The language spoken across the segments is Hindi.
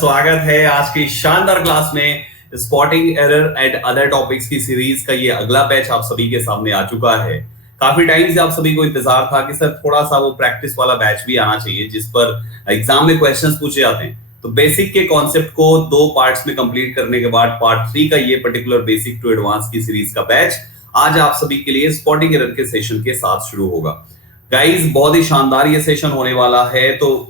स्वागत है आज की शानदार क्लास में। Spotting error and other topics की सीरीज का ये अगला बैच आप सभी के सामने आ चुका है। काफी टाइम से आप सभी को इंतजार था कि सर थोड़ा सा वो प्रैक्टिस वाला बैच भी आना चाहिए जिस पर एग्जाम में क्वेश्चंस पूछे जाते हैं। तो बेसिक के कॉन्सेप्ट को 2 पार्ट्स में कंप्लीट करने के बाद पार्ट 3 का ये पर्टिकुलर बेसिक टू एडवांस की सीरीज का बैच आज आप सभी के लिए स्पॉटिंग एरर के सेशन के साथ शुरू होगा। गाइस बहुत ही शानदार ये सेशन होने वाला है, तो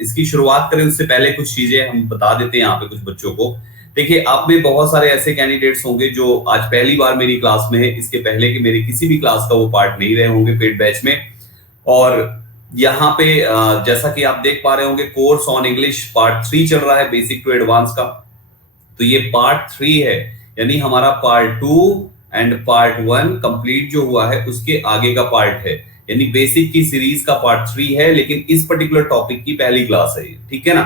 इसकी शुरुआत करें उससे पहले कुछ चीजें हम बता देते हैं यहाँ पे कुछ बच्चों को। देखिए, आप में बहुत सारे ऐसे कैंडिडेट्स होंगे जो आज पहली बार मेरी क्लास में है, इसके पहले कि मेरी किसी भी क्लास का वो पार्ट नहीं रहे होंगे पेड बैच में। और यहाँ पे जैसा कि आप देख पा रहे होंगे कोर्स ऑन इंग्लिश पार्ट 3 चल रहा है बेसिक टू एडवांस का। तो ये पार्ट 3 है, यानी हमारा पार्ट 2 एंड पार्ट 1 कंप्लीट जो हुआ है उसके आगे का पार्ट है, यानी बेसिक की सीरीज का पार्ट 3 है, लेकिन इस पर्टिकुलर टॉपिक की पहली क्लास है, ठीक है ना।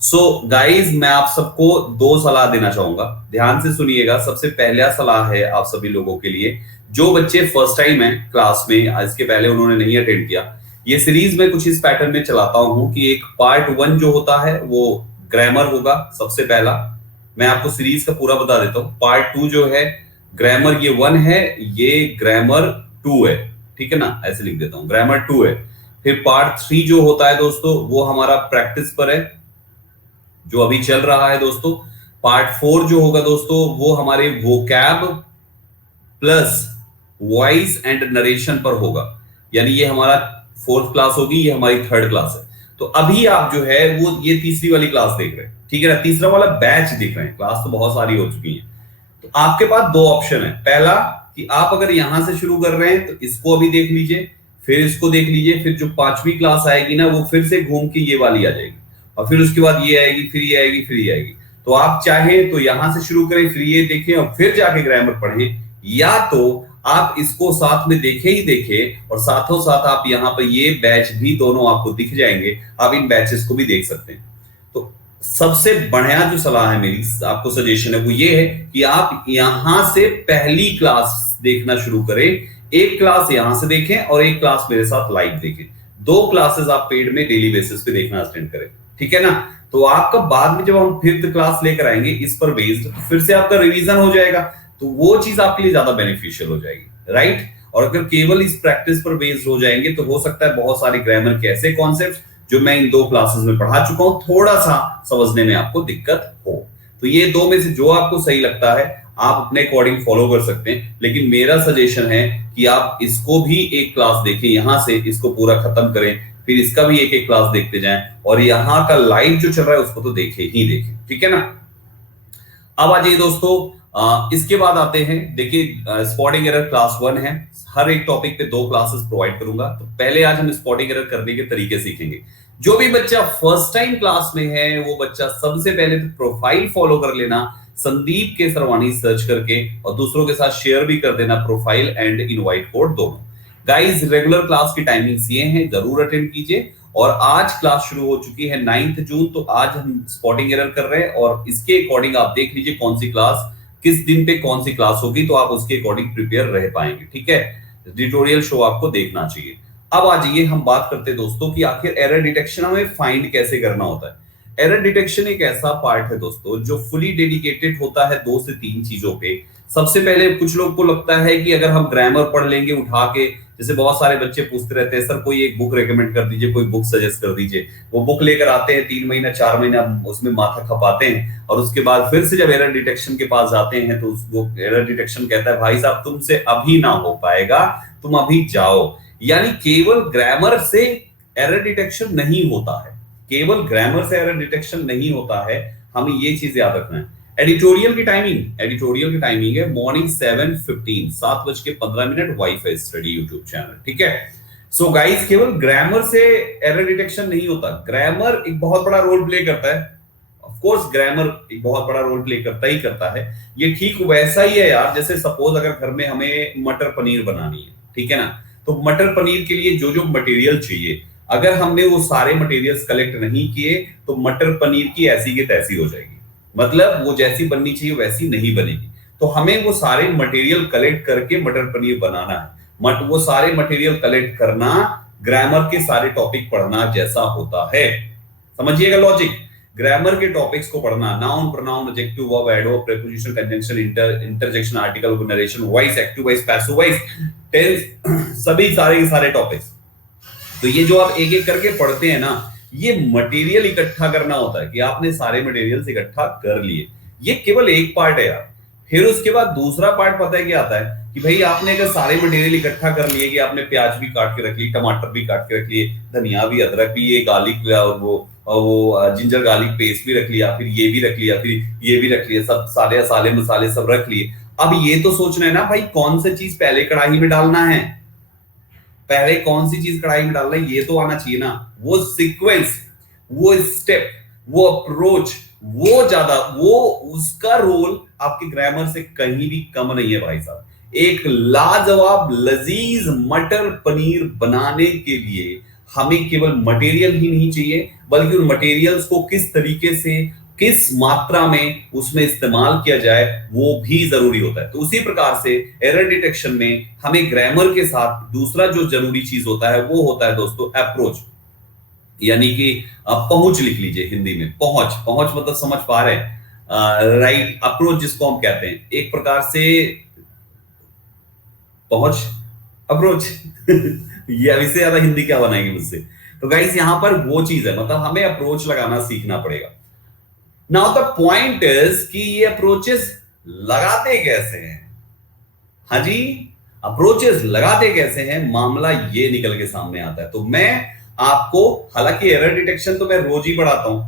सो गाइज मैं आप सबको 2 सलाह देना चाहूंगा, ध्यान से सुनिएगा। सबसे पहला सलाह है आप सभी लोगों के लिए जो बच्चे फर्स्ट टाइम है क्लास में, इसके पहले उन्होंने नहीं अटेंड किया। ये सीरीज में कुछ इस पैटर्न में चलाता हूं कि एक पार्ट 1 जो होता है वो ग्रामर होगा सबसे पहला। मैं आपको सीरीज का पूरा बता देता हूँ। पार्ट 2 जो है ग्रामर, ये 1 है, ये ग्रामर 2 है, ठीक है ना, ऐसे लिख देता हूं, ग्रामर 2 है। फिर पार्ट 3 जो होता है दोस्तों वो हमारा प्रैक्टिस पर है जो अभी चल रहा है दोस्तों। पार्ट 4 जो होगा दोस्तों वो हमारे vocab plus voice and narration पर होगा, यानी ये हमारा 4th क्लास होगी, ये हमारी 3rd क्लास है। तो अभी आप जो है वो ये तीसरी वाली क्लास देख रहे हैं, ठीक है ना, तीसरा वाला बैच देख रहे हैं। क्लास तो बहुत सारी हो चुकी है। तो आपके पास 2 ऑप्शन है। पहला कि आप अगर यहां से शुरू कर रहे हैं तो इसको अभी देख लीजिए, फिर इसको देख लीजिए, फिर जो 5वीं क्लास आएगी ना वो फिर से घूम के ये वाली आ जाएगी, और फिर उसके बाद ये आएगी, फिर ये आएगी, फिर ये आएगी। तो आप चाहें तो यहां से शुरू करें, फिर ये देखें और फिर जाके ग्रामर पढ़ें, या तो आप इसको साथ में देखें ही देखें और साथों साथ आप यहाँ पर ये बैच भी दोनों आपको दिख जाएंगे, आप इन बैचेस को भी देख सकते हैं। तो सबसे बढ़िया जो सलाह है मेरी आपको, सजेशन है, वो ये है कि आप यहां से पहली क्लास देखना शुरू करें। एक क्लास यहां से देखें और एक क्लास मेरे साथ लाइव देखें। 2 क्लासेस आप पेड में डेली बेसिस पे देखना अटेंड करें, ठीक है ना। तो आपका बाद में जब हम 5th क्लास लेकर आएंगे इस पर बेस्ड, तो फिर से आपका रिवीजन हो जाएगा, तो वो चीज आपके लिए ज्यादा बेनिफिशियल हो जाएगी, राइट। और अगर केवल इस प्रैक्टिस पर बेस्ड हो जाएंगे तो हो सकता है बहुत सारे ग्रामर के ऐसे कॉन्सेप्ट जो मैं इन 2 क्लासेस में पढ़ा चुका हूं थोड़ा सा समझने में आपको दिक्कत हो। तो ये 2 में से जो आपको सही लगता है आप अपने अकॉर्डिंग फॉलो कर सकते हैं, लेकिन मेरा सजेशन है कि आप इसको भी एक क्लास देखें, यहां से इसको पूरा खत्म करें, फिर इसका भी एक क्लास देखते जाएं, और यहाँ का लाइव जो चल रहा है उसको तो देखें ही देखें, ठीक है ना। अब आ जाइए दोस्तों, इसके बाद आते हैं, देखिए स्पॉटिंग एरर क्लास 1 है, हर एक टॉपिक पे 2 क्लासेस प्रोवाइड करूंगा। तो पहले आज हम स्पॉटिंग एरर करने के तरीके सीखेंगे। जो भी बच्चा फर्स्ट टाइम क्लास में है वो बच्चा सबसे पहले तो प्रोफाइल फॉलो कर लेना, संदीप के सरवानी सर्च करके, और दूसरों के साथ शेयर भी कर देना प्रोफाइल एंड इनवाइट कोड दोनों। गाइस रेगुलर क्लास की टाइमिंग्स ये हैं, जरूर अटेंड कीजिए। और आज क्लास शुरू हो चुकी है 9 जून, तो आज हम स्पॉटिंग एरर कर रहे हैं और इसके अकॉर्डिंग आप देख लीजिए कौन सी क्लास किस दिन पे कौन सी क्लास होगी, तो आप उसके अकॉर्डिंग प्रिपेयर रह पाएंगे, ठीक है। ट्यूटोरियल शो आपको देखना चाहिए। अब आ जाइए हम बात करते हैं दोस्तों कि आखिर एरर डिटेक्शन हमें फाइंड कैसे करना होता है। एरर डिटेक्शन एक ऐसा पार्ट है दोस्तों जो फुली डेडिकेटेड होता है 2 से 3 चीजों पे। सबसे पहले कुछ लोग को लगता है कि अगर हम ग्रामर पढ़ लेंगे उठा के, जैसे बहुत सारे बच्चे पूछते रहते हैं सर कोई एक बुक रेकमेंड कर दीजिए, कोई बुक सजेस्ट कर दीजिए। वो बुक लेकर आते हैं, 3 महीना 4 महीना उसमें माथा खपाते हैं, और उसके बाद फिर से जब एरर डिटेक्शन के पास जाते हैं तो वो एरर डिटेक्शन कहता है भाई साहब तुमसे अभी ना हो पाएगा, तुम अभी जाओ। यानी केवल ग्रामर से एरर डिटेक्शन नहीं होता है, केवल ग्रामर से एरर डिटेक्शन नहीं होता है, हमें ये चीज याद रखना है। एडिटोरियल की टाइमिंग है morning 7:15, 7:15 wifi study YouTube channel, ठीक है। सो गाइस केवल ग्रामर से एरर डिटेक्शन नहीं होता, ग्रामर एक बहुत बड़ा रोल प्ले करता है। ऑफ कोर्स ग्रामर एक बहुत बड़ा रोल प्ले करता है। ये ठीक वैसा ही है यार, जैसे सपोज अगर घर में हमें मटर पनीर बनानी है, ठीक है ना, तो मटर पनीर के लिए जो जो मटेरियल चाहिए, अगर हमने वो सारे मटेरियल्स कलेक्ट नहीं किए तो मटर पनीर की ऐसी की तैसी हो जाएगी, मतलब वो जैसी बननी चाहिए वैसी नहीं बनेगी। तो हमें वो सारे मटेरियल कलेक्ट करके मटर पनीर बनाना है। वो सारे मटेरियल कलेक्ट करना ग्रामर के सारे टॉपिक पढ़ना जैसा होता है, समझिएगा लॉजिक। ग्रामर के टॉपिक्स को पढ़ना, noun, pronoun, adjective, verb, adverb, preposition, conjunction, interjection, article, narration, voice, active voice, passive voice, tense, सभी सारे के सारे टॉपिक्स। तो ये जो आप एक एक करके पढ़ते हैं ना, ये मटेरियल इकट्ठा करना होता है कि आपने सारे मटेरियल्स इकट्ठा कर लिए, ये केवल एक पार्ट है यार। फिर उसके बाद दूसरा पार्ट पता है क्या आता है कि भाई आपने अगर सारे मटेरियल इकट्ठा कर लिए कि आपने प्याज भी काट के रख ली, टमाटर भी काट के रख लिए, धनिया भी, अदरक भी, ये गार्लिक और वो जिंजर गार्लिक पेस्ट भी रख लिया, फिर ये भी रख लिया, फिर ये भी रख लिया, सब सारे मसाले सब रख लिए। अब ये तो सोचना है ना भाई कौन सी चीज पहले कढ़ाई में डालना है, पहले कौन सी चीज कढ़ाई में डालना है, ये तो आना चाहिए ना। वो सीक्वेंस, वो स्टेप, वो अप्रोच, वो ज्यादा, वो उसका रोल आपके ग्रामर से कहीं भी कम नहीं है भाई साहब। एक लाजवाब लजीज मटर पनीर बनाने के लिए हमें केवल मटेरियल ही नहीं चाहिए, बल्कि उन मटेरियल्स को किस तरीके से, किस मात्रा में उसमें इस्तेमाल किया जाए वो भी जरूरी होता है। तो उसी प्रकार से एरर डिटेक्शन में हमें ग्रामर के साथ दूसरा जो जरूरी चीज होता है वो होता है दोस्तों अप्रोच, यानी कि पहुंच लिख लीजिए हिंदी में, पहुंच, पहुंच मतलब समझ पा रहे हैं, राइट। अप्रोच जिसको हम कहते हैं एक प्रकार से पहुंच, अप्रोच ये इससे ज्यादा हिंदी क्या बनाएंगे मुझसे। तो गाइस यहां पर वो चीज है, मतलब हमें अप्रोच लगाना सीखना पड़ेगा। नाउ द पॉइंट इज कि ये अप्रोचेस लगाते कैसे हैं। हाँ जी, अप्रोचेस लगाते कैसे हैं, मामला ये निकल के सामने आता है। तो मैं आपको, हालांकि एरर डिटेक्शन तो मैं रोज ही पढ़ाता हूं,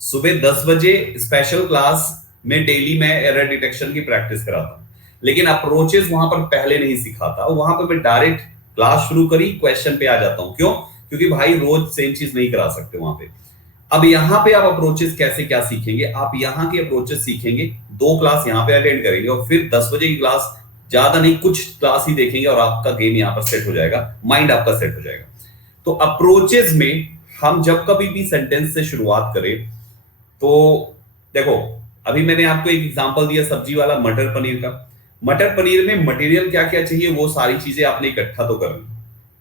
सुबह 10 बजे स्पेशल क्लास में डेली मैं एरर डिटेक्शन की प्रैक्टिस कराता हूं, लेकिन अप्रोचेस वहां पर पहले नहीं सिखाता, वहां पर मैं डायरेक्ट क्लास शुरू करी क्वेश्चन पे आ जाता हूं। क्यों? क्योंकि भाई रोज सेम चीज नहीं करा सकते वहां पे। अब यहां पे आप अप्रोचेस कैसे क्या सीखेंगे, आप यहां के अप्रोचेस सीखेंगे, 2 क्लास यहां पे अटेंड करेंगे और फिर 10 बजे की क्लास, ज्यादा नहीं कुछ क्लास ही देखेंगे और आपका गेम यहां पर सेट हो जाएगा, माइंड आपका सेट हो जाएगा। तो अप्रोचेस में हम जब कभी भी सेंटेंस से शुरुआत करें तो देखो, अभी मैंने आपको एक एग्जांपल दिया सब्जी वाला, मटर पनीर का। मटर पनीर में मटेरियल क्या क्या चाहिए वो सारी चीजें आपने इकट्ठा तो करनी,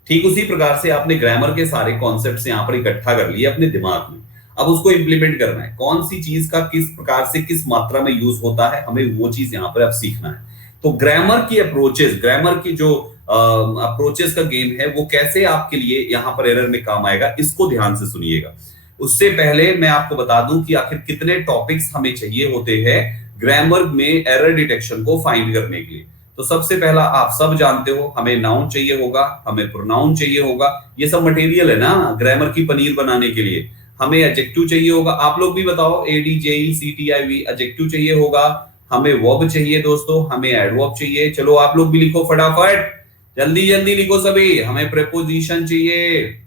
ठीक उसी प्रकार से आपने ग्रामर के सारे कॉन्सेप्ट्स यहां पर इकट्ठा कर लिए अपने दिमाग में। अब उसको इंप्लीमेंट करना है, कौन सी चीज का किस प्रकार से किस मात्रा में यूज होता है, हमें वो चीज यहां पर अब सीखना है। तो ग्रामर की अप्रोचेस, ग्रामर की जो अप्रोचेस का गेम है वो कैसे आपके लिए यहां पर एरर में काम आएगा, इसको ध्यान से सुनिएगा। उससे पहले मैं आपको बता दूं कि आखिर कितने टॉपिक्स हमें चाहिए होते हैं ग्रामर में एरर डिटेक्शन को फाइंड करने के लिए। तो सबसे पहला आप सब जानते हो, हमें नाउन चाहिए होगा, हमें प्रोनाउन चाहिए होगा, ये सब मटेरियल है ना ग्रामर की पनीर बनाने के लिए। हमें एडजेक्टिव चाहिए होगा, आप लोग भी बताओ, ADJECTIV एडजेक्टिव चाहिए होगा, हमें वर्ब चाहिए दोस्तों, हमें एडवर्ब चाहिए। चलो आप लोग भी लिखो फटाफट, जल्दी जल्दी लिखो सभी। हमें प्रीपोजिशन चाहिए,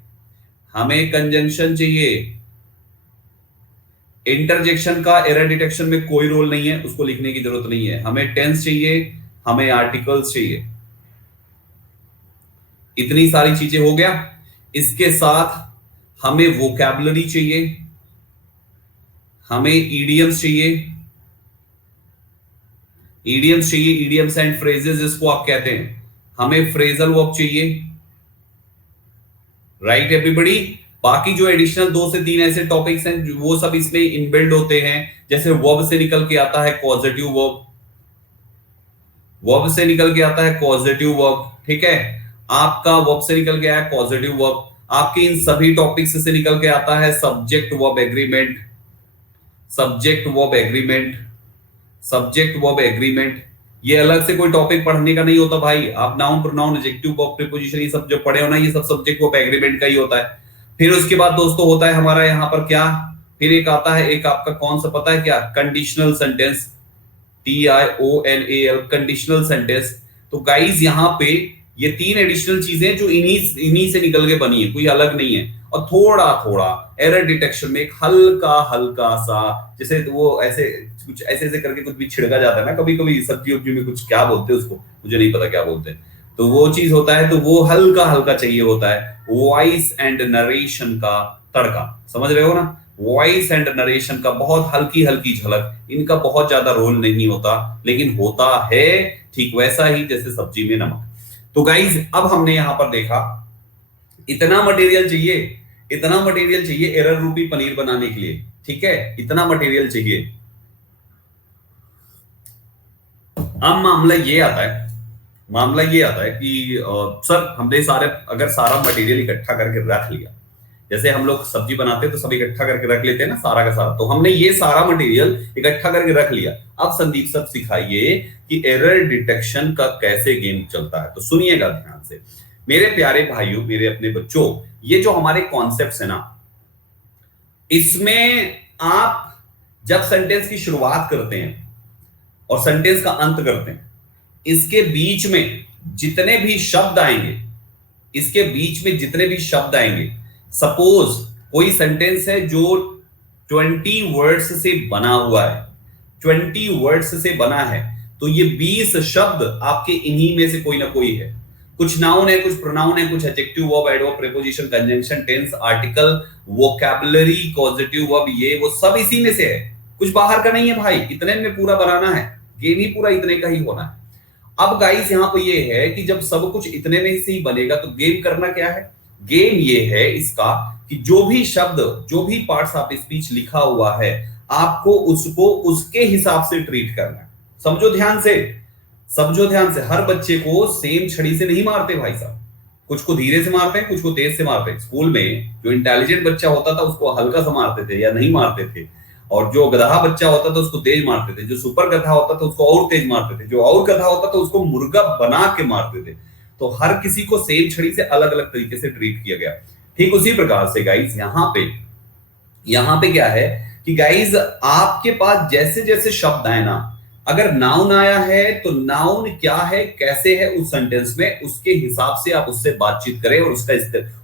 हमें कंजंक्शन चाहिए, इंटरजेक्शन का एरर डिटेक्शन में कोई रोल नहीं है, उसको लिखने की जरूरत नहीं है। हमें टेंस चाहिए, हमें आर्टिकल्स चाहिए, इतनी सारी चीजें हो गया। इसके साथ हमें वोकैबुलरी चाहिए, हमें ईडियम्स चाहिए, ईडियम्स चाहिए, ईडियम्स एंड फ्रेजेस जिसको आप कहते हैं, हमें फ्रेजल वर्ब चाहिए, राइट एवरीबॉडी। बाकी जो एडिशनल 2 से 3 ऐसे टॉपिक्स हैं वो सब इसमें इनबिल्ड होते हैं, जैसे वर्ब से निकल के आता है कॉजेटिव वर्ब, वर्ब से निकल के आता है कॉजेटिव वर्ब, ठीक है। आपका वर्ब से निकल के आया कॉजेटिव वर्ब, आपके इन सभी टॉपिक्स से निकल के आता है subject verb agreement, subject verb agreement, subject verb agreement. ये अलग से कोई टॉपिक पढ़ने का नहीं होता भाई, आप noun pronoun adjective verb preposition ये सब जो पढ़े हो ना, ये सब सब्जेक्ट वर्ब एग्रीमेंट का ही होता है। फिर उसके बाद दोस्तों होता है हमारा यहाँ पर क्या, फिर एक आता है, एक आपका कौन सा पता है क्या, conditional sentence, TIONAL, conditional sentence. तो गाइज यहाँ पे ये 3 एडिशनल चीजें जो इन्हीं से निकल के बनी है, कोई अलग नहीं है। और थोड़ा थोड़ा एरर डिटेक्शन में एक हल्का हल्का सा, जैसे वो ऐसे कुछ ऐसे ऐसे करके कुछ भी छिड़का जाता है ना कभी कभी सब्जी उब्जी में, कुछ क्या बोलते हैं उसको, मुझे नहीं पता क्या बोलते हैं, तो वो चीज होता है। तो वो हल्का हल्का चाहिए होता है, वॉइस एंड नरेशन का तड़का, समझ रहे हो ना, वॉइस एंड नरेशन का बहुत हल्की हल्की झलक, इनका बहुत ज्यादा रोल नहीं होता, लेकिन होता है ठीक वैसा ही जैसे सब्जी में नमक। तो गाइज अब हमने यहां पर देखा इतना मटेरियल चाहिए, इतना मटेरियल चाहिए एरर रूपी पनीर बनाने के लिए। ठीक है, इतना मटेरियल चाहिए। अब मामला ये आता है कि सर हमने अगर सारा मटेरियल इकट्ठा करके रख लिया, जैसे हम लोग सब्जी बनाते हैं तो सब इकट्ठा करके रख लेते हैं ना सारा का सारा, तो हमने ये सारा मटेरियल इकट्ठा करके रख लिया। अब संदीप सर सिखाइए कि एरर डिटेक्शन का कैसे गेम चलता है। तो सुनिएगा ध्यान से मेरे प्यारे भाइयों, मेरे अपने बच्चों, ये जो हमारे कॉन्सेप्ट्स है ना, इसमें आप जब सेंटेंस की शुरुआत करते हैं और सेंटेंस का अंत करते हैं, इसके बीच में जितने भी शब्द आएंगे, इसके बीच में जितने भी शब्द आएंगे, सपोज कोई सेंटेंस है जो 20 वर्ड्स से बना हुआ है, 20 वर्ड्स से बना है, तो ये 20 शब्द आपके इन्हीं में से कोई ना कोई है। कुछ नाउन है, कुछ प्रोनाउन है, कुछ adjective verb, adverb, preposition, conjunction, tense, article, vocabulary, causative verb, ये वो सब इसी में से है, कुछ बाहर का नहीं है भाई। इतने में पूरा बनाना है, गेम ही पूरा इतने का ही होना है। अब गाइस यहां पर ये है कि जब सब कुछ इतने में से ही बनेगा तो गेम करना क्या है? गेम ये है इसका कि जो भी शब्द, जो भी पार्ट्स ऑफ स्पीच लिखा हुआ है, आपको उसको उसके हिसाब से ट्रीट करना है। समझो ध्यान से, समझो ध्यान से। हर बच्चे को सेम छड़ी से नहीं मारते भाई साहब, कुछ को धीरे से मारते हैं, कुछ को तेज से मारते हैं। स्कूल में जो इंटेलिजेंट बच्चा होता था उसको हल्का सा मारते थे या नहीं मारते थे, और जो गधा बच्चा होता था उसको तेज मारते थे, जो सुपर गधा होता था उसको और तेज मारते थे, जो और गधा होता था उसको मुर्गा बना के मारते थे। तो हर किसी को सेम छड़ी से अलग अलग तरीके से ट्रीट किया गया। ठीक उसी प्रकार से गाइज यहाँ पे क्या है कि गाइज आपके पास जैसे जैसे शब्द आए ना, अगर नाउन आया है तो नाउन क्या है, कैसे है उस सेंटेंस में, उसके हिसाब से आप उससे बातचीत करें और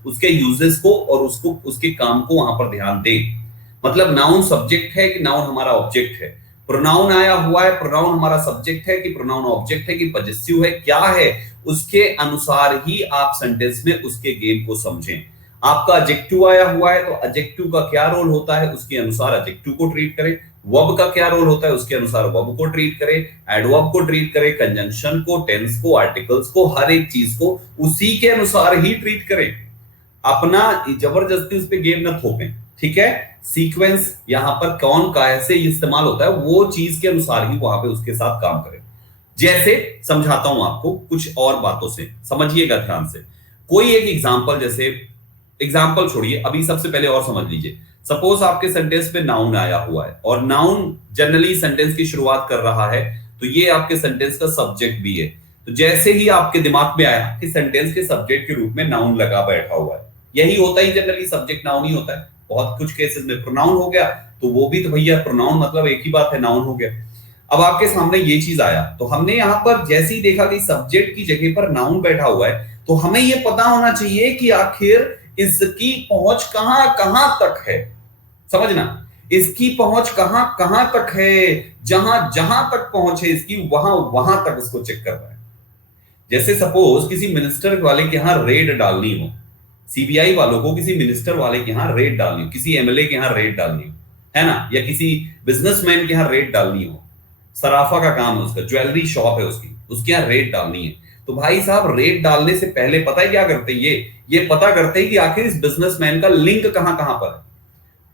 उसके यूजेस को और उसके काम को वहां पर ध्यान दें। मतलब नाउन सब्जेक्ट है कि नाउन हमारा ऑब्जेक्ट है, प्रोनाउन आया हुआ है, प्रोनाउन हमारा सब्जेक्ट है कि प्रोनाउन ऑब्जेक्ट है कि पजेसिव है, क्या है, उसके अनुसार ही आप सेंटेंस में उसके गेम को समझें। आपका एडजेक्टिव आया हुआ है तो एडजेक्टिव का क्या रोल होता है उसके अनुसार एडजेक्टिव को ट्रीट करें, वर्ब का क्या रोल होता है उसके अनुसार वर्ब को ट्रीट करें, एडवर्ब को ट्रीट करें, कंजंक्शन को, टेंस को, आर्टिकल्स को, हर एक चीज को उसी के अनुसार ही ट्रीट करें। अपना जबरदस्ती उस पर गेम न थोपें, ठीक है। सीक्वेंस यहाँ पर कौन कैसे इस्तेमाल होता है वो चीज के अनुसार ही वहां पे उसके साथ काम करें। जैसे समझाता हूं आपको कुछ और बातों से, समझिएगा ध्यान से। कोई एक एग्जांपल, जैसे एग्जांपल छोड़िए, अभी सबसे पहले और समझ लीजिए। सपोज आपके सेंटेंस में नाउन आया हुआ है और नाउन जनरली सेंटेंस की शुरुआत कर रहा है, तो ये आपके सेंटेंस का सब्जेक्ट भी है। तो जैसे ही आपके दिमाग में आया कि सेंटेंस के सब्जेक्ट के रूप में नाउन लगा बैठा हुआ है, यही होता ही जनरली, सब्जेक्ट नाउन ही होता है। बहुत कुछ केसेस में प्रोनाउन हो गया, तो वो भी तो भैया प्रोनाउन मतलब एक ही बात है, नाउन हो गया। अब आपके सामने ये चीज आया तो हमने यहां पर जैसे ही देखा कि सब्जेक्ट की जगह पर नाउन बैठा हुआ है, तो हमें ये पता होना चाहिए कि आखिर इसकी पहुंच कहां कहां तक है। समझना, इसकी पहुंच कहां कहां तक है, जहां जहां तक पहुंच है इसकी वहां वहां तक उसको चेक कर रहा है। जैसे सपोज किसी मिनिस्टर वाले के यहां रेड डालनी हो, सीबीआई वालों को किसी मिनिस्टर वाले के यहां रेड डालनी हो, किसी एमएलए के यहां रेड डालनी हो, है ना, या किसी बिजनेसमैन के यहां रेड डालनी हो, सराफा का काम है उसका, ज्वेलरी शॉप है उसके यहां रेड डालनी है, तो भाई साहब रेड डालने से पहले पता है क्या करते हैं, ये पता करते हैं कि आखिर इस बिजनेसमैन का लिंक कहां कहां पर है।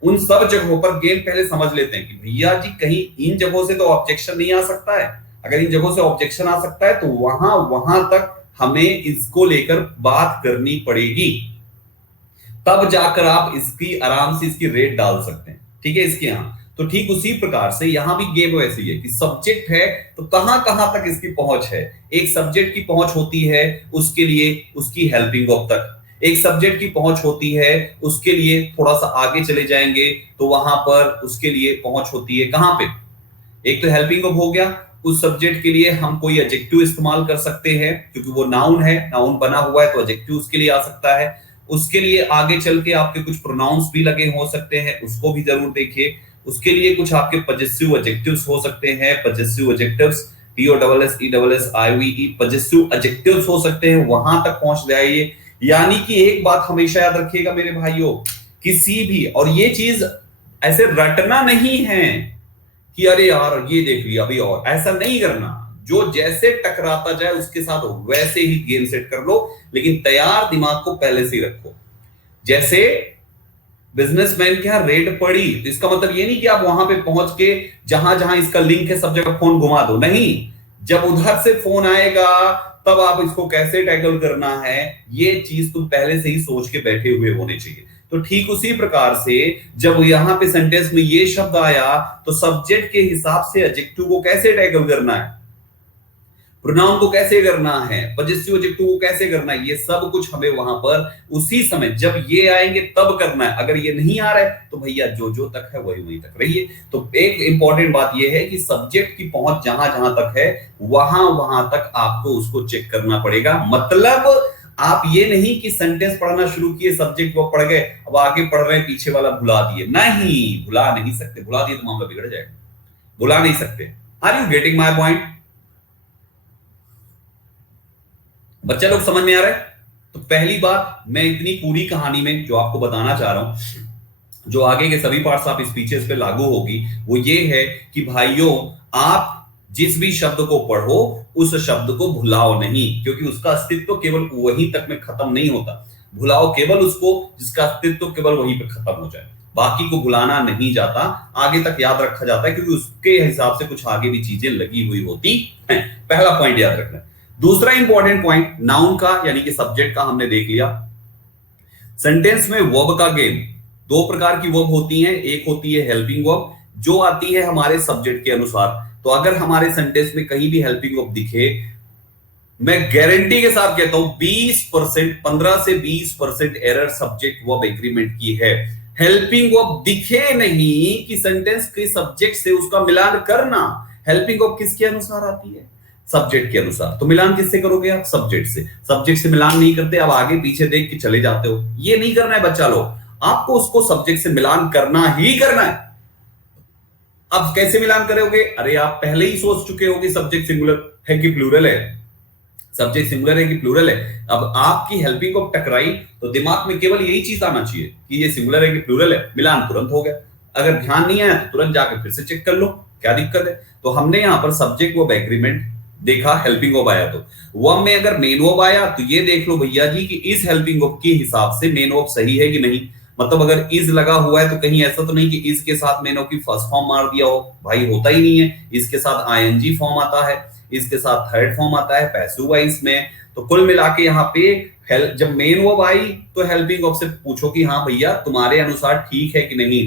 उन सब जगहों पर गेम पहले समझ लेते हैं कि भैया जी कहीं इन जगहों से तो ऑब्जेक्शन नहीं आ सकता है, अगर इन जगहों से ऑब्जेक्शन आ सकता है तो वहां तक हमें इसको लेकर बात करनी पड़ेगी, तब जाकर आप इसकी आराम से इसकी रेट डाल सकते हैं, ठीक है, इसके यहां। तो ठीक उसी प्रकार से यहां भी गेम वैसे ही है कि सब्जेक्ट है तो कहां कहां तक इसकी पहुंच है। एक सब्जेक्ट की पहुंच होती है उसके लिए उसकी हेल्पिंग वर्ब तक, एक सब्जेक्ट की पहुंच होती है उसके लिए थोड़ा सा आगे चले जाएंगे तो वहां पर उसके लिए पहुंच होती है कहां पे, एक तो हेल्पिंग वर्ब हो गया, उस सब्जेक्ट के लिए हम कोई एडजेक्टिव इस्तेमाल कर सकते हैं क्योंकि वो नाउन है, नाउन बना हुआ है तो एडजेक्टिव उसके लिए आ सकता है। उसके लिए आगे चल के आपके कुछ प्रोनाउंस भी लगे हो सकते हैं, उसको भी जरूर देखिए। उसके लिए कुछ आपके पजेसिव एडजेक्टिव्स हो सकते हैं, possessive adjectives, POSSESSIVE possessive adjectives हो सकते हैं, वहां तक पहुंच जाइए। यानी कि एक बात हमेशा याद रखिएगा मेरे भाइयों, किसी भी, और ये चीज ऐसे रटना नहीं है कि अरे यार ये देख लिया अभी, और ऐसा नहीं करना, जो जैसे टकराता जाए उसके साथ वैसे ही गेम सेट कर लो, लेकिन तैयार दिमाग को पहले से ही रखो। जैसे बिजनेसमैन के यहाँ रेड पड़ी, तो इसका मतलब ये नहीं कि आप वहां पे पहुंच के जहां जहां इसका लिंक है सब जगह फोन घुमा दो, नहीं। जब उधर से फोन आएगा तब आप इसको कैसे टैकल करना है, ये चीज तुम पहले से ही सोच के बैठे हुए होने चाहिए। तो ठीक उसी प्रकार से जब यहां पे सेंटेंस में ये शब्द आया तो सब्जेक्ट के हिसाब से एडजेक्टिव को कैसे टैकल करना है, प्रोनाउन को कैसे करना है, पजेसिव एडजेक्टिव को कैसे करना है, ये सब कुछ हमें वहां पर उसी समय जब ये आएंगे तब करना है। अगर ये नहीं आ रहा है तो भैया जो जो तक है वही वहीं तक रहिए। तो एक इंपॉर्टेंट बात ये है कि सब्जेक्ट की पहुंच जहां जहां तक है वहां वहां तक आपको उसको चेक करना पड़ेगा। मतलब आप ये नहीं कि सेंटेंस पढ़ना शुरू किए, सब्जेक्ट वो पढ़ गए, अब आगे पढ़ रहे हैं, पीछे वाला भुला दिए, नहीं, भुला नहीं सकते। भुला दिए तो मामला बिगड़ जाएगा, भुला नहीं सकते। Are you getting my point? बच्चा लोग समझ में आ रहा है? तो पहली बात मैं इतनी पूरी कहानी में जो आपको बताना चाह रहा हूं, जो आगे के सभी पार्ट्स आप स्पीचेस पे लागू होगी, वो ये है कि भाइयों आप जिस भी शब्द को पढ़ो उस शब्द को भुलाओ नहीं, क्योंकि उसका अस्तित्व केवल वहीं तक में खत्म नहीं होता। भुलाओ केवल उसको जिसका अस्तित्व केवल वहीं पे खत्म हो जाए, बाकी को भुलाना नहीं जाता, आगे तक याद रखा जाता है, क्योंकि उसके हिसाब से कुछ आगे भी चीजें लगी हुई होती हैं। पहला पॉइंट याद रखना। दूसरा इंपॉर्टेंट पॉइंट नाउन का यानी कि सब्जेक्ट का हमने देख लिया। सेंटेंस में वर्ब का गेम, दो प्रकार की वर्ब होती हैं, एक होती है हेल्पिंग वर्ब जो आती है हमारे सब्जेक्ट के अनुसार। तो अगर हमारे सेंटेंस में कहीं भी हेल्पिंग वर्ब दिखे, मैं गारंटी के साथ कहता हूं 20%, 15 से 20% एरर सब्जेक्ट वर्ब एग्रीमेंट की है। हेल्पिंग वर्ब दिखे नहीं कि सेंटेंस के सब्जेक्ट से उसका मिलान करना। हेल्पिंग वर्ब किसके अनुसार आती है? सब्जेक्ट के अनुसार। तो मिलान किससे करोगे आप? सब्जेक्ट से। सब्जेक्ट से मिलान नहीं करते, अब आगे पीछे देख के चले जाते हो, ये नहीं करना है बच्चा लोग, आपको उसको सब्जेक्ट से मिलान करना ही करना है। अब कैसे मिलान करोगे? अरे आप पहले ही सोच चुके हो कि सब्जेक्ट सिंगुलर है कि प्लूरल है, सब्जेक्ट सिंगुलर है कि प्लूरल है। अब आपकी हेल्पिंग को टकराई तो दिमाग में केवल यही चीज आना चाहिए कि ये सिंगुलर है कि प्लूरल है, मिलान तुरंत हो गया। अगर ध्यान नहीं आया तो तुरंत जाके फिर से चेक कर लो, क्या दिक्कत है। तो हमने यहां पर सब्जेक्ट वर्ब एग्रीमेंट देखा, हेल्पिंग वर्ब आया, तो वर्ब में अगर मेन वर्ब आया तो ये देख लो भैया जी कि इस हेल्पिंग वर्ब के हिसाब से मेन वर्ब सही है कि नहीं। मतलब अगर इज लगा हुआ है तो कहीं ऐसा तो नहीं कि इज के साथ मेन वर्ब की फर्स्ट फॉर्म मार दिया हो, भाई होता ही नहीं है। इसके साथ आईएनजी फॉर्म आता है, इसके साथ थर्ड फॉर्म आता है पैसिव वॉइस में। तो कुल मिला के यहाँ पे जब मेन वर्ब आई तो हेल्पिंग वर्ब से पूछो कि हाँ भैया तुम्हारे अनुसार ठीक है कि नहीं।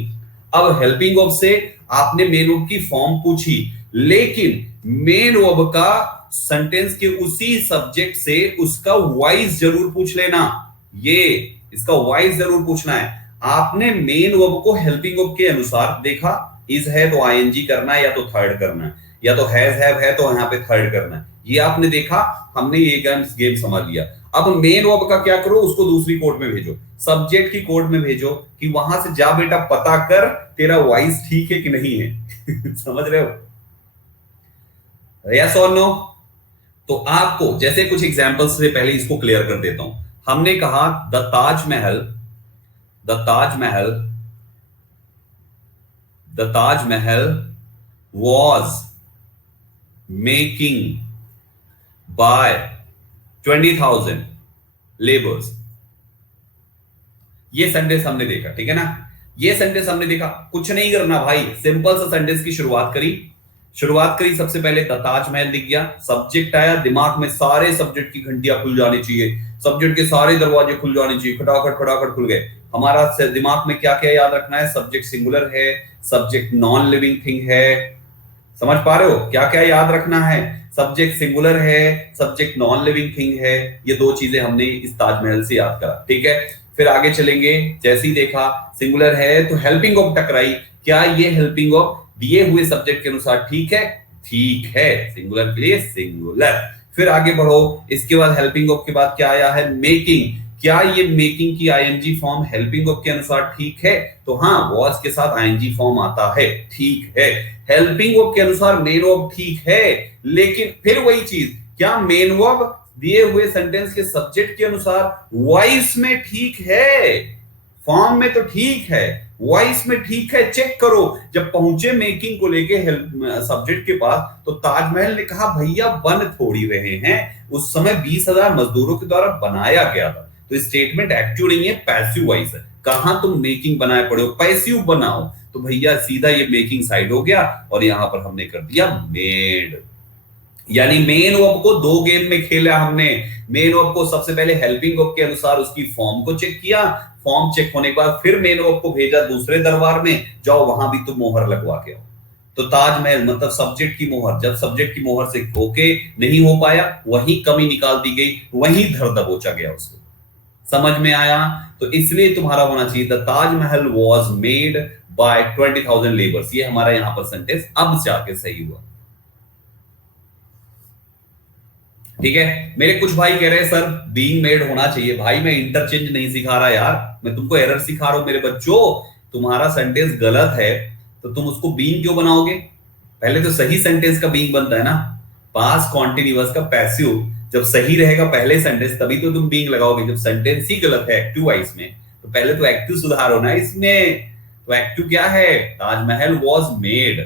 अब हेल्पिंग वर्ब से आपने मेन वर्ब की फॉर्म पूछी, लेकिन मेन वर्ब का सेंटेंस के उसी सब्जेक्ट से उसका वॉइस जरूर पूछ लेना, ये इसका वॉइस जरूर पूछना है। आपने मेन वर्ब को हेल्पिंग वर्ब के अनुसार देखा, इज है तो आईएनजी करना है या तो थर्ड करना है, या तो हैज हैव है तो यहां पे थर्ड करना है, ये आपने देखा, हमने ये गेम समझ लिया। अब मेन वर्ब का क्या करो, उसको दूसरी कोड में भेजो, सब्जेक्ट की कोड में भेजो कि वहां से जा बेटा पता कर तेरा वॉइस ठीक है कि नहीं है। समझ रहे हो? यस और नो? तो आपको जैसे कुछ एग्जांपल्स से पहले इसको क्लियर कर देता हूं। हमने कहा the Taj Mahal, the Taj Mahal, the Taj Mahal was making by 20,000 labours. ये सेंटेंस हमने देखा, ठीक है ना। ये सेंटेंस हमने देखा, कुछ नहीं करना भाई, सिंपल सा सेंटेंस की शुरुआत करी। सबसे पहले ताजमहल दिख गया, सब्जेक्ट आया, दिमाग में सारे सब्जेक्ट की घंटियां खुल जानी चाहिए, सब्जेक्ट के सारे दरवाजे खुल जाने चाहिए, खटाखट खटाखट खुल गए। हमारा दिमाग में क्या क्या याद रखना है? सब्जेक्ट सिंगुलर है, सब्जेक्ट नॉन लिविंग थिंग है, समझ पा रहे हो क्या क्या याद रखना है? सब्जेक्ट सिंगुलर है, सब्जेक्ट नॉन लिविंग थिंग है, ये दो चीजें हमने इस ताजमहल से याद करा, ठीक है। फिर आगे चलेंगे, जैसे ही देखा सिंगुलर है तो हेल्पिंग वर्ब टकराई, क्या ये हेल्पिंग वर्ब दिए हुए सब्जेक्ट के अनुसार ठीक है? ठीक है, सिंगुलर के लिए सिंगुलर। फिर आगे बढ़ो, इसके बाद हेल्पिंग वर्ब के बाद क्या आया है? मेकिंग, क्या ये मेकिंग की आईएनजी फॉर्म हेल्पिंग वर्ब के अनुसार ठीक है? तो हाँ, वॉज के साथ आईएनजी फॉर्म आता है, ठीक है। हेल्पिंग वर्ब के अनुसार मेन वर्ब ठीक है, लेकिन फिर वही चीज, क्या मेन वर्ब दिए हुए सेंटेंस के सब्जेक्ट के अनुसार वॉइस में ठीक है? फॉर्म में तो ठीक है, वॉइस में ठीक है, चेक करो। जब पहुंचे मेकिंग को लेके सब्जेक्ट के पास तो ताजमहल ने कहा भैया बन थोड़ी रहे हैं, उस समय 20,000 मजदूरों के द्वारा बनाया गया था। तो स्टेटमेंट एक्टिव नहीं है, पैसिव वॉइस है। कहां तुम मेकिंग बनाए पड़े हो, पैसिव बनाओ, तो भैया सीधा ये मेकिंग साइड हो गया और यहां पर हमने कर दिया मेड। यानी मेन वर्ब को दो गेम में खेला हमने। मेन वर्ब को सबसे पहले हेल्पिंग वर्ब के अनुसार उसकी फॉर्म को चेक किया, फॉर्म चेक होने के बाद फिर मेन वर्ब को भेजा दूसरे दरबार में, जाओ वहां भी तुम मोहर लगवा के आओ। तो ताजमहल मतलब सब्जेक्ट की मोहर, जब सब्जेक्ट की मोहर से होके नहीं हो पाया, वहीं कमी निकाल दी गई, वहीं धर दबोचा गया उसको। समझ में आया? तो इसलिए तुम्हारा होना चाहिए the Taj Mahal was made by 20,000 labours. ये हमारा यहां पर सेंटेंस अब जाके सही हुआ। ठीक है, मेरे कुछ भाई कह रहे हैं सर बीइंग मेड होना चाहिए। भाई मैं इंटरचेंज नहीं सिखा रहा यार, मैं तुमको एरर सिखा रहा हूं मेरे बच्चों। तुम्हारा सेंटेंस गलत है तो तुम उसको बीइंग क्यों बनाओगे? पहले तो सही सेंटेंस का बीइंग बनता है ना, पास्ट कॉन्टिन्यूअस का पैसिव जब सही रहेगा पहले सेंटेंस, तभी तो तुम बीइंग लगाओगे। जब सेंटेंस ही गलत है एक्टिव वाइज में, तो पहले तो एक्टिव सुधारो ना इसमें। तो एक्टिव क्या है? Taj Mahal was made.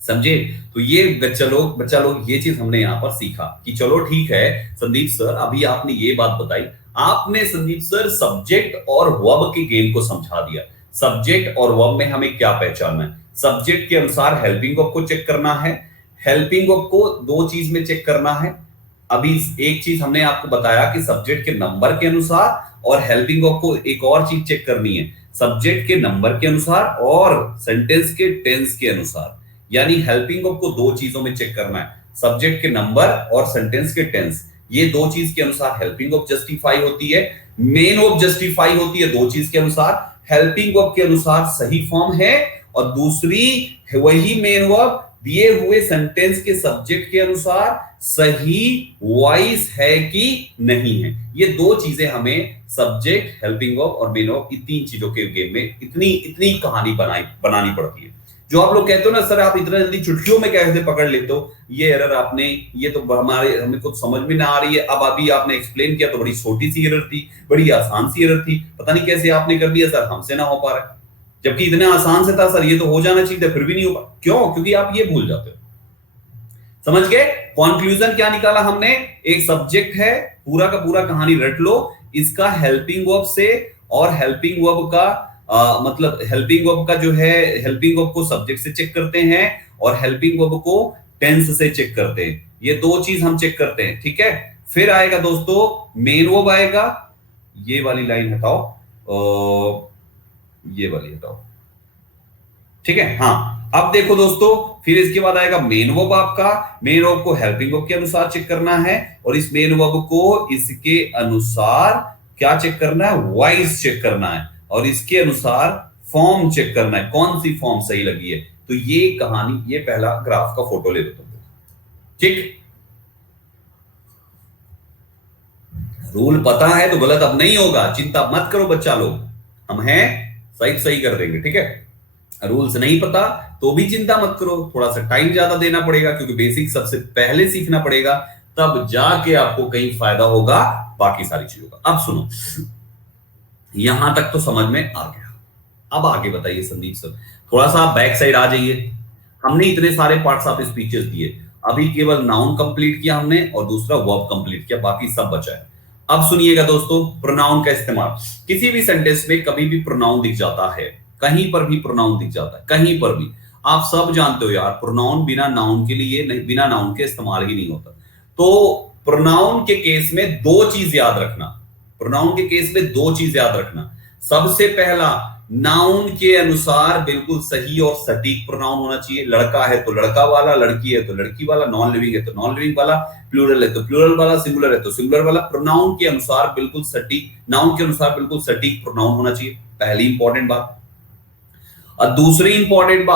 समझे? तो ये बच्चा लोग ये चीज हमने यहां पर सीखा कि चलो ठीक है संदीप सर, अभी आपने ये बात बताई, आपने संदीप सर सब्जेक्ट और वर्ब के गेम को समझा दिया। सब्जेक्ट और वर्ब में हमें क्या पहचानना है? सब्जेक्ट के अनुसार हेल्पिंग वर्ब को चेक करना है, हेल्पिंग वर्ब को दो चीज में चेक करना है। अभी एक चीज हमने आपको बताया कि सब्जेक्ट के नंबर के अनुसार, और हेल्पिंग वर्ब को एक और चीज चेक करनी है, सब्जेक्ट के नंबर के अनुसार और सेंटेंस के टेंस के अनुसार। यानी हेल्पिंग वर्ब को दो चीजों में चेक करना है, सब्जेक्ट के नंबर और सेंटेंस के टेंस। ये दो चीज के अनुसार हेल्पिंग वर्ब जस्टिफाई होती है, मेन वर्ब जस्टिफाई होती है दो चीज के अनुसार। हेल्पिंग वर्ब के अनुसार सही फॉर्म है, और दूसरी वही मेन वर्ब दिए हुए सेंटेंस के सब्जेक्ट के अनुसार सही वॉइस है कि नहीं है। ये दो चीजें हमें सब्जेक्ट, हेल्पिंग वर्ब और मेन वर्ब, इन तीन चीजों के गेम में इतनी इतनी कहानी बनानी पड़ती है। जो आप लोग कहते हो ना सर आप इतना जल्दी चुटकियों में कैसे पकड़ लेते हो, ये एरर आपने, ये तो हमें कुछ समझ में ना आ रही है। अब अभी आपने एक्सप्लेन किया तो बड़ी छोटी सी एरर थी, बड़ी आसान सी एरर थी, पता नहीं कैसे आपने कर दिया सर, हमसे ना हो पा रहा है। जबकि इतने आसान से था सर, ये तो हो जाना चाहिए था, फिर भी नहीं हो पा। क्यों? क्योंकि आप ये भूल जाते हो। समझ गए? कंक्लूजन क्या निकाला हमने? एक सब्जेक्ट है, पूरा का पूरा कहानी रट लो, इसका हेल्पिंग वर्ब से, और हेल्पिंग वर्ब का मतलब हेल्पिंग वर्ब का जो है, हेल्पिंग वर्ब को सब्जेक्ट से चेक करते हैं और हेल्पिंग वर्ब को टेंस से चेक करते हैं। ये दो चीज हम चेक करते हैं। ठीक है, फिर आएगा दोस्तों मेन वर्ब आएगा, ये वाली लाइन हटाओ, ये वाली हटाओ। ठीक है, हाँ अब देखो दोस्तों, फिर इसके बाद आएगा मेन वर्ब आपका। मेन वर्ब को हेल्पिंग वर्ब के अनुसार चेक करना है, और इस मेन वर्ब को इसके अनुसार क्या चेक करना है? वॉइस चेक करना है, और इसके अनुसार फॉर्म चेक करना है, कौन सी फॉर्म सही लगी है। तो ये कहानी, ये पहला ग्राफ का फोटो ले लो तुम। ठीक, रूल पता है तो गलत अब नहीं होगा, चिंता मत करो बच्चा लोग, हम हैं सही कर देंगे। ठीक है, रूल्स नहीं पता तो भी चिंता मत करो, थोड़ा सा टाइम ज्यादा देना पड़ेगा, क्योंकि बेसिक सबसे पहले सीखना पड़ेगा, तब जाके आपको कहीं फायदा होगा बाकी सारी चीजों का। अब सुनो, यहां तक तो समझ में आ गया, अब आगे बताइए संदीप सर, थोड़ा सा बैक साइड आ जाइए। हमने इतने सारे पार्ट्स ऑफ स्पीचेस दिए, अभी केवल नाउन कंप्लीट किया हमने और दूसरा वर्ब कंप्लीट किया, बाकी सब बचा है। अब सुनिएगा दोस्तों, प्रोनाउन का इस्तेमाल। किसी भी सेंटेंस में कभी भी प्रोनाउन दिख जाता है, कहीं पर भी प्रोनाउन दिख जाता है, कहीं पर भी। आप सब जानते हो यार, प्रोनाउन बिना नाउन के लिए नहीं, बिना नाउन के इस्तेमाल ही नहीं होता। तो प्रोनाउन के केस में दो चीज याद रखना, प्रोनाउन के केस में दो चीज याद रखना। सबसे पहला, नाउन के अनुसार बिल्कुल सही और सटीक प्रोनाउन होना चाहिए। लड़का है तो लड़का वाला, लड़की है तो लड़की वाला, नॉन लिविंग है तो नॉन लिविंग वाला, प्लूरल है तो प्लूरल वाला, सिंगुलर है तो सिंगुलर वाला। प्रोनाउन के अनुसार बिल्कुल सटीक, नाउन के अनुसार बिल्कुल सटीक प्रोनाउन होना चाहिए, पहली इंपॉर्टेंट बात। और दूसरी इंपॉर्टेंट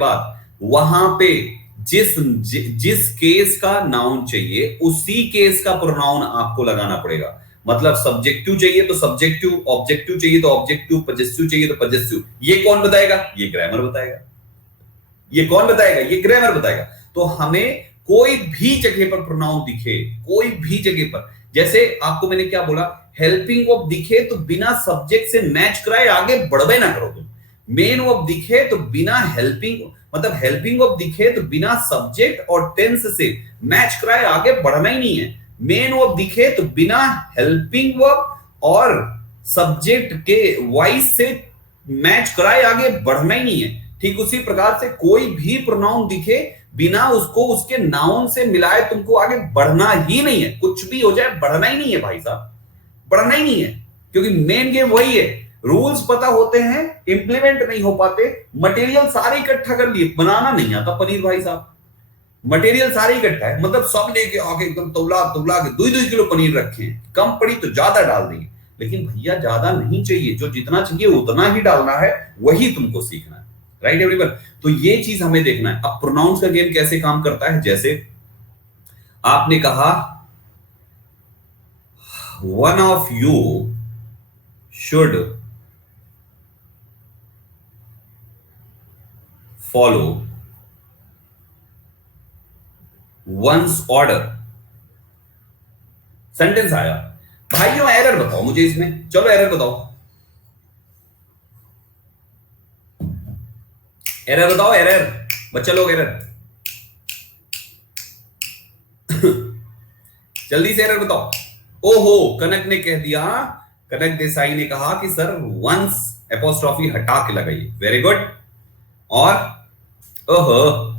बात, वहां पे जिस केस का नाउन चाहिए उसी केस का प्रोनाउन आपको लगाना पड़ेगा। मतलब सब्जेक्टिव चाहिए तो सब्जेक्टिव, ऑब्जेक्टिव चाहिए तो ऑब्जेक्टिव, पजेसिव चाहिए तो पजेसिव। ये कौन बताएगा? ये ग्रामर बताएगा। ये कौन बताएगा? ये ग्रामर बताएगा। तो हमें कोई भी जगह पर प्रोनाउन दिखे, कोई भी जगह पर, जैसे आपको मैंने क्या बोला, हेल्पिंग वर्ब दिखे तो बिना सब्जेक्ट से मैच कराए आगे बढ़वे ना करो तुम। मेन वर्ब दिखे तो बिना हेल्पिंग, मतलब हेल्पिंग वर्ब दिखे तो बिना सब्जेक्ट और टेंस से मैच कराए आगे बढ़ना ही नहीं है। मेन वर्ब दिखे तो बिना हेल्पिंग वर्ब और सब्जेक्ट के वाइस से मैच कराए आगे बढ़ना ही नहीं है। ठीक उसी प्रकार से कोई भी प्रोनाउन दिखे बिना उसको उसके नाउन से मिलाए तुमको आगे बढ़ना ही नहीं है। कुछ भी हो जाए बढ़ना ही नहीं है भाई साहब, बढ़ना ही नहीं है। क्योंकि मेन गेम वही है, रूल्स पता होते हैं, इंप्लीमेंट नहीं हो पाते। मटेरियल सारे इकट्ठा कर लिए, बनाना नहीं आता पनीर भाई साहब। मटेरियल सारे इकट्ठा है, मतलब सब लेके आके एकदम तौला तौला के 2-2 किलो पनीर रखे हैं। कम पड़ी तो ज्यादा डाल देंगे, लेकिन भैया ज्यादा नहीं चाहिए, जो जितना चाहिए उतना ही डालना है, वही तुमको सीखना है। Right everyone? तो ये चीज हमें देखना है। अब प्रोनाउंस का गेम कैसे काम करता है, जैसे आपने कहा one of you should follow one's order. Sentence आया, भाइयों एरर बताओ मुझे इसमें, चलो एरर बताओ, एरर बताओ, एरर बच्चा लोग एरर जल्दी से एरर बताओ। ओहो, कनक ने कह दिया, कनक देसाई ने कहा कि सर वंस एपोस्ट्रॉफी हटा के लगाइए। Very good. और ओहो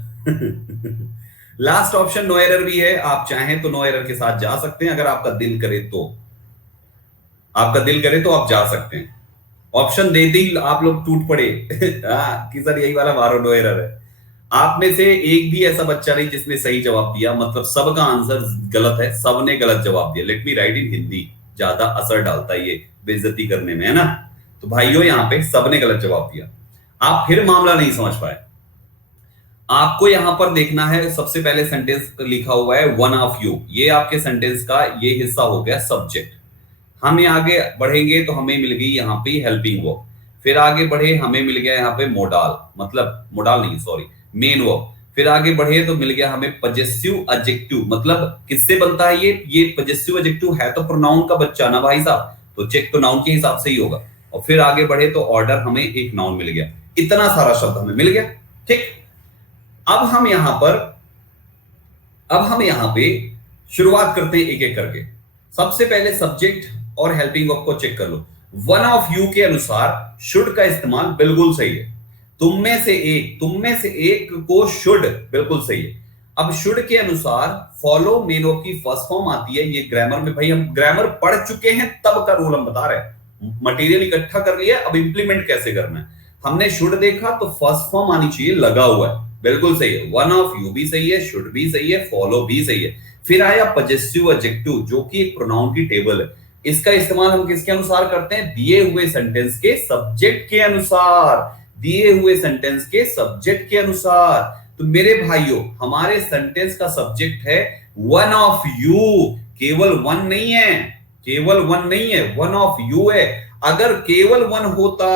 लास्ट ऑप्शन नो एरर भी है, आप चाहें तो नो एरर के साथ जा सकते हैं, अगर आपका दिल करे तो, आपका दिल करे तो आप जा सकते हैं। ऑप्शन देते ही आप लोग टूट पड़े कि सर यही वाला मारो, नो एरर है। आप में से एक भी ऐसा बच्चा नहीं जिसने सही जवाब दिया, मतलब सबका आंसर गलत है, सबने गलत जवाब दिया। लेट मी राइट इन हिंदी, ज्यादा असर डालता है ये बेइज्जती करने में, है ना? तो भाइयों यहां पे सबने गलत जवाब दिया, आप फिर मामला नहीं समझ पाए। आपको यहां पर देखना है, सबसे पहले सेंटेंस लिखा हुआ है वन ऑफ यू, ये आपके सेंटेंस का ये हिस्सा हो गया सब्जेक्ट। हम आगे बढ़ेंगे तो हमें मिल गई यहाँ पे हेल्पिंग वर्ब, फिर आगे बढ़े हमें मिल गया यहाँ पे मोडाल, मतलब मोडाल नहीं सॉरी मेन वर्ब, फिर आगे बढ़े तो मिल गया हमें पजेसिव एडजेक्टिव, मतलब किससे बनता है ये पजेसिव एडजेक्टिव है तो प्रोनाउन का बच्चा ना भाई साहब, तो चेक तो नाउन के हिसाब से ही होगा। और फिर आगे बढ़े तो ऑर्डर, हमें एक नाउन मिल गया, इतना सारा शब्द हमें मिल गया। ठीक, अब हम यहां पे शुरुआत करते हैं एक एक करके। सबसे पहले सब्जेक्ट और हेल्पिंग वर्ब को चेक कर लो। वन ऑफ यू के अनुसार शुड का इस्तेमाल बिल्कुल सही है। तुम में से एक को शुड बिल्कुल सही है। अब शुड के अनुसार फॉलो मेन वर्ब की फर्स्ट फॉर्म आती है, ये ग्रामर में भाई हम ग्रामर पढ़ चुके हैं तब का रूल हम बता रहे हैं। मटेरियल इकट्ठा कर लिया, अब इंप्लीमेंट कैसे करना है। हमने शुड देखा तो फर्स्ट फॉर्म आनी चाहिए, लगा हुआ है, बिल्कुल सही है। वन ऑफ यू भी सही है, शुड भी सही है, फॉलो भी सही है। फिर आया पजेसिव एडजेक्टिव जो कि एक प्रोनाउन की टेबल है। इसका इस्तेमाल हम किसके अनुसार करते हैं, दिए हुए सेंटेंस के सब्जेक्ट के अनुसार, दिए हुए सेंटेंस के सब्जेक्ट के अनुसार। तो मेरे भाइयों हमारे सेंटेंस का सब्जेक्ट है वन ऑफ यू, केवल वन नहीं है, केवल वन नहीं है, वन ऑफ यू है। अगर केवल वन होता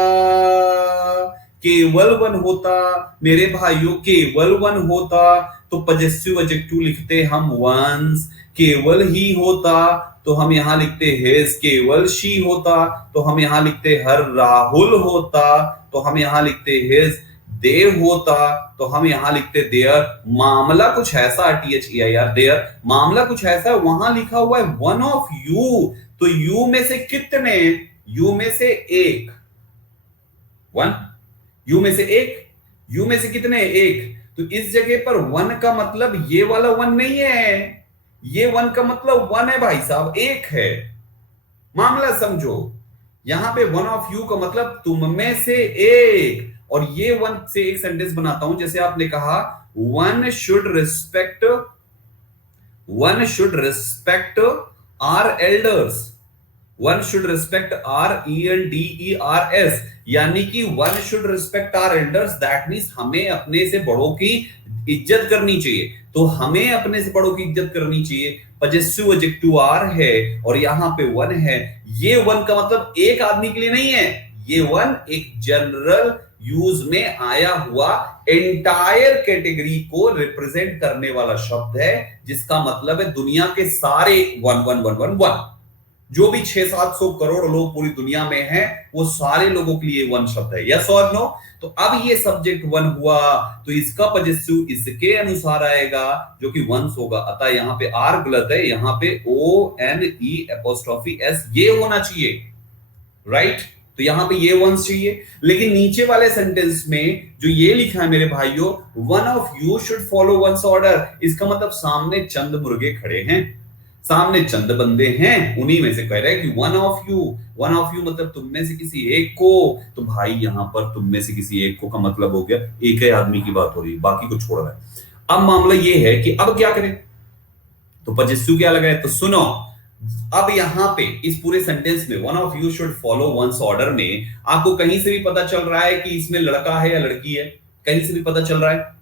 मेरे भाइयों, केवल वन होता तो पजेसिव एडजेक्टिव लिखते हम वंस, केवल ही होता तो हम यहां लिखते हिज, केवल शी होता तो हम यहां लिखते हर, राहुल होता तो हम यहां लिखते हिज, देव होता तो हम यहां लिखते देयर। मामला कुछ ऐसा, THEIR देयर, मामला कुछ ऐसा, वहां लिखा हुआ है वन ऑफ यू, तो यू में से कितने, यू में से एक, वन, यू में से एक, यू में से कितने, एक। तो इस जगह पर वन का मतलब ये वाला वन नहीं है, ये वन का मतलब वन है भाई साहब, एक है। मामला समझो, यहां पे वन ऑफ यू का मतलब तुम में से एक, और ये वन से एक सेंटेंस बनाता हूं, जैसे आपने कहा one should respect are elders, one should respect RELDERS, यानी कि one should respect are elders, that means हमें अपने से बड़ों की इज्जत करनी चाहिए। तो हमें अपने से बड़ों की इज्जत करनी चाहिए, पजेसिव एडजेक्टिव आर है और यहां पे वन है। ये वन का मतलब एक आदमी के लिए नहीं है, ये वन एक जनरल यूज में आया हुआ एंटायर कैटेगरी को रिप्रेजेंट करने वाला शब्द है, जिसका मतलब है दुनिया के सारे one one one one one, जो भी 600-700 करोड़ लोग पूरी दुनिया में हैं, वो सारे लोगों के लिए वन शब्द है। यस और नो? तो अब ये सब्जेक्ट वन हुआ तो इसका पजेसिव इसके अनुसार आएगा जो कि वंस होगा। अतः यहां पे आर गलत है, यहां पे ONE' ये होना चाहिए। राइट। तो यहां पे ये वंस चाहिए, लेकिन नीचे वाले सेंटेंस में जो ये लिखा है मेरे भाइयों, one of you should follow one's order, इसका मतलब सामने चंद मुर्गे खड़े हैं, सामने चंद बंदे हैं, उन्हीं में से कह रहे हैं कि one of you. One of you मतलब तुम में से किसी एक को। तो भाई यहां पर तुम में से किसी एक को का मतलब हो गया एक ही आदमी की बात हो रही है, बाकी को छोड़ रहा है। अब मामला ये है कि अब क्या करें, तो पजेसिव क्या लगा है, तो सुनो। अब यहां पे इस पूरे सेंटेंस में one of you should follow one's order में आपको कहीं से भी पता चल रहा है कि इसमें लड़का है या लड़की है, कहीं से भी पता चल रहा है?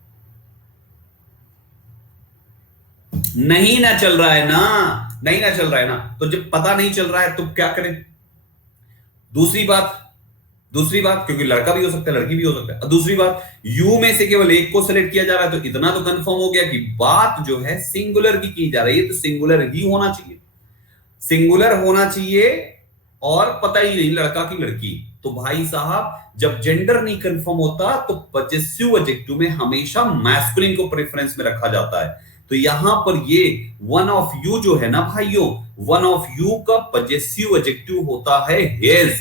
नहीं ना चल रहा है ना, नहीं ना चल रहा है ना। तो जब पता नहीं चल रहा है तो क्या करें? दूसरी बात, दूसरी बात, क्योंकि लड़का भी हो सकता है लड़की भी हो सकता है। दूसरी बात, यू में से केवल एक को सेलेक्ट किया जा रहा है, तो इतना तो कंफर्म हो गया कि बात जो है सिंगुलर की जा रही है, तो सिंगुलर ही होना चाहिए, सिंगुलर होना चाहिए। और पता ही नहीं लड़का की लड़की। तो भाई साहब जब जेंडर नहीं कंफर्म होता तो पजेसिव एडजेक्टिव में हमेशा मैस्कुलिन को प्रेफरेंस में रखा जाता है। तो यहां पर ये वन ऑफ यू जो है ना भाइयों, वन ऑफ यू का पजेसिव एडजेक्टिव होता है हिज।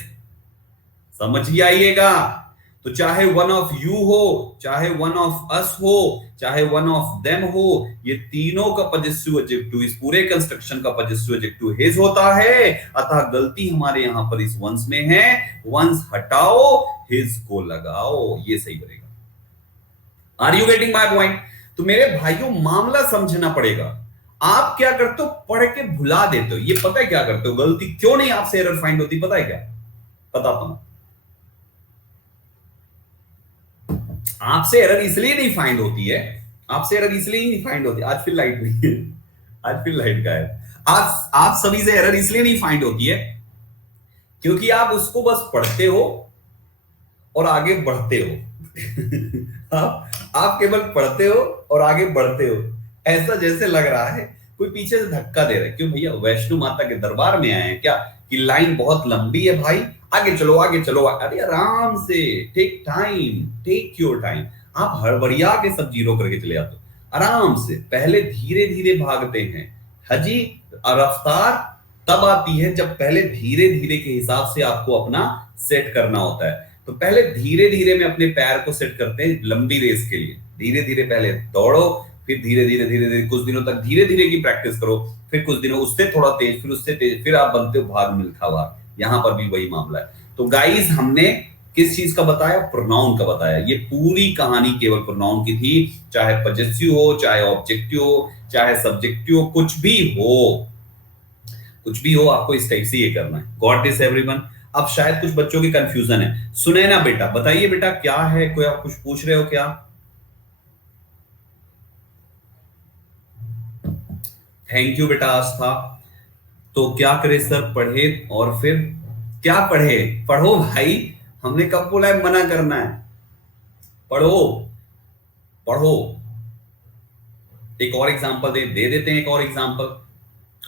समझिए आइएगा। तो चाहे वन ऑफ यू हो, चाहे वन ऑफ अस हो, चाहे वन ऑफ देम हो, ये तीनों का पजेसिव एडजेक्टिव, इस पूरे कंस्ट्रक्शन का पजेसिव एडजेक्टिव हिज होता है। अतः गलती हमारे यहां पर इस वंस में है, वंस हटाओ, हिज को लगाओ, ये सही बनेगा। Are you getting my point? तो मेरे भाइयों मामला समझना पड़ेगा। आप क्या करते हो, पढ़ के भुला देते हो। ये पता है क्या करते हो, गलती क्यों नहीं आपसे एरर फाइंड होती, पता है क्या? बताता हूं। आपसे एरर इसलिए नहीं फाइंड होती है, आपसे एरर इसलिए नहीं फाइंड होती, आज फिर लाइट नहीं है, आज फिर लाइट का है। आप सभी से एरर इसलिए नहीं फाइंड होती है क्योंकि आप उसको बस पढ़ते हो और आगे बढ़ते हो। आप केवल पढ़ते हो और आगे बढ़ते हो। ऐसा जैसे लग रहा है कोई पीछे से धक्का दे रहा है, क्यों भैया वैष्णो माता के दरबार में आए हैं क्या, कि लाइन बहुत लंबी है भाई, आगे चलो आगे चलो। अरे आराम से, take time, take your time. आप हड़बड़िया के सब जीरो करके चले जाते हो, आराम से पहले धीरे धीरे भागते हैं। हजी रफ्तार तब आती है जब पहले धीरे धीरे के हिसाब से आपको अपना सेट करना होता है। तो पहले धीरे धीरे में अपने पैर को सेट करते हैं लंबी रेस के लिए। धीरे धीरे पहले दौड़ो, फिर धीरे धीरे धीरे धीरे कुछ दिनों तक धीरे धीरे की प्रैक्टिस करो, फिर कुछ दिनों उससे थोड़ा तेज, फिर उससे तेज, फिर आप बनते हो भाग मिल्खा भाग। यहां पर भी वही मामला है। तो गाइस हमने किस चीज का बताया, प्रोनाउन का बताया। ये पूरी कहानी केवल प्रोनाउन की थी, चाहे पजेसिव हो, चाहे ऑब्जेक्टिव हो, चाहे सब्जेक्टिव हो, कुछ भी हो, कुछ भी हो, आपको इस टाइप से ये करना है। Got this everyone? अब शायद कुछ बच्चों की कंफ्यूजन है। सुने ना बेटा, बताइए बेटा क्या है, कोई आप कुछ पूछ रहे हो क्या? थैंक यू बेटा आस्था। तो क्या करे सर, पढ़े और फिर क्या पढ़े? पढ़ो भाई, हमने कब बोला है मना करना है? पढ़ो, पढ़ो। एक और एग्जांपल दे देते हैं, एक और एग्जांपल।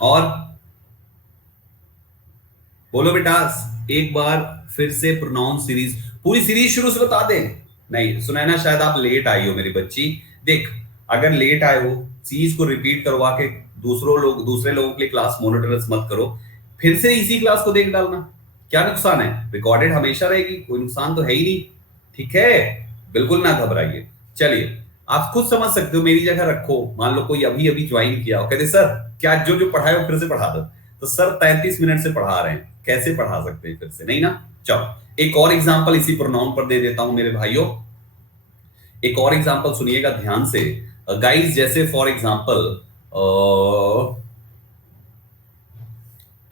और बोलो बेटा, एक बार फिर से प्रोनाउन सीरीज, पूरी सीरीज शुरू से बता दें। नहीं सुना है ना, शायद आप लेट आई हो मेरी बच्ची। देख, अगर लेट आए हो, चीज को रिपीट करवा के दूसरे लोगों के लिए क्लास मोनोटोनस मत करो। फिर से इसी क्लास को देख डालना, क्या नुकसान है? रिकॉर्डेड हमेशा रहेगी, कोई नुकसान तो है ही नहीं। ठीक है, बिल्कुल ना घबराइए। चलिए, आप खुद समझ सकते हो, मेरी जगह रखो। मान लो कोई अभी अभी ज्वाइन किया हो, कहते सर क्या जो जो पढ़ाए हो फिर से पढ़ा दो। तो सर 33 मिनट से पढ़ा रहे हैं, कैसे पढ़ा सकते हैं फिर से? नहीं ना। चलो एक और एग्जांपल इसी प्रोनाउन पर दे देता हूं मेरे भाइयों। एक और एग्जांपल सुनिएगा ध्यान से गाइस। जैसे फॉर एग्जांपल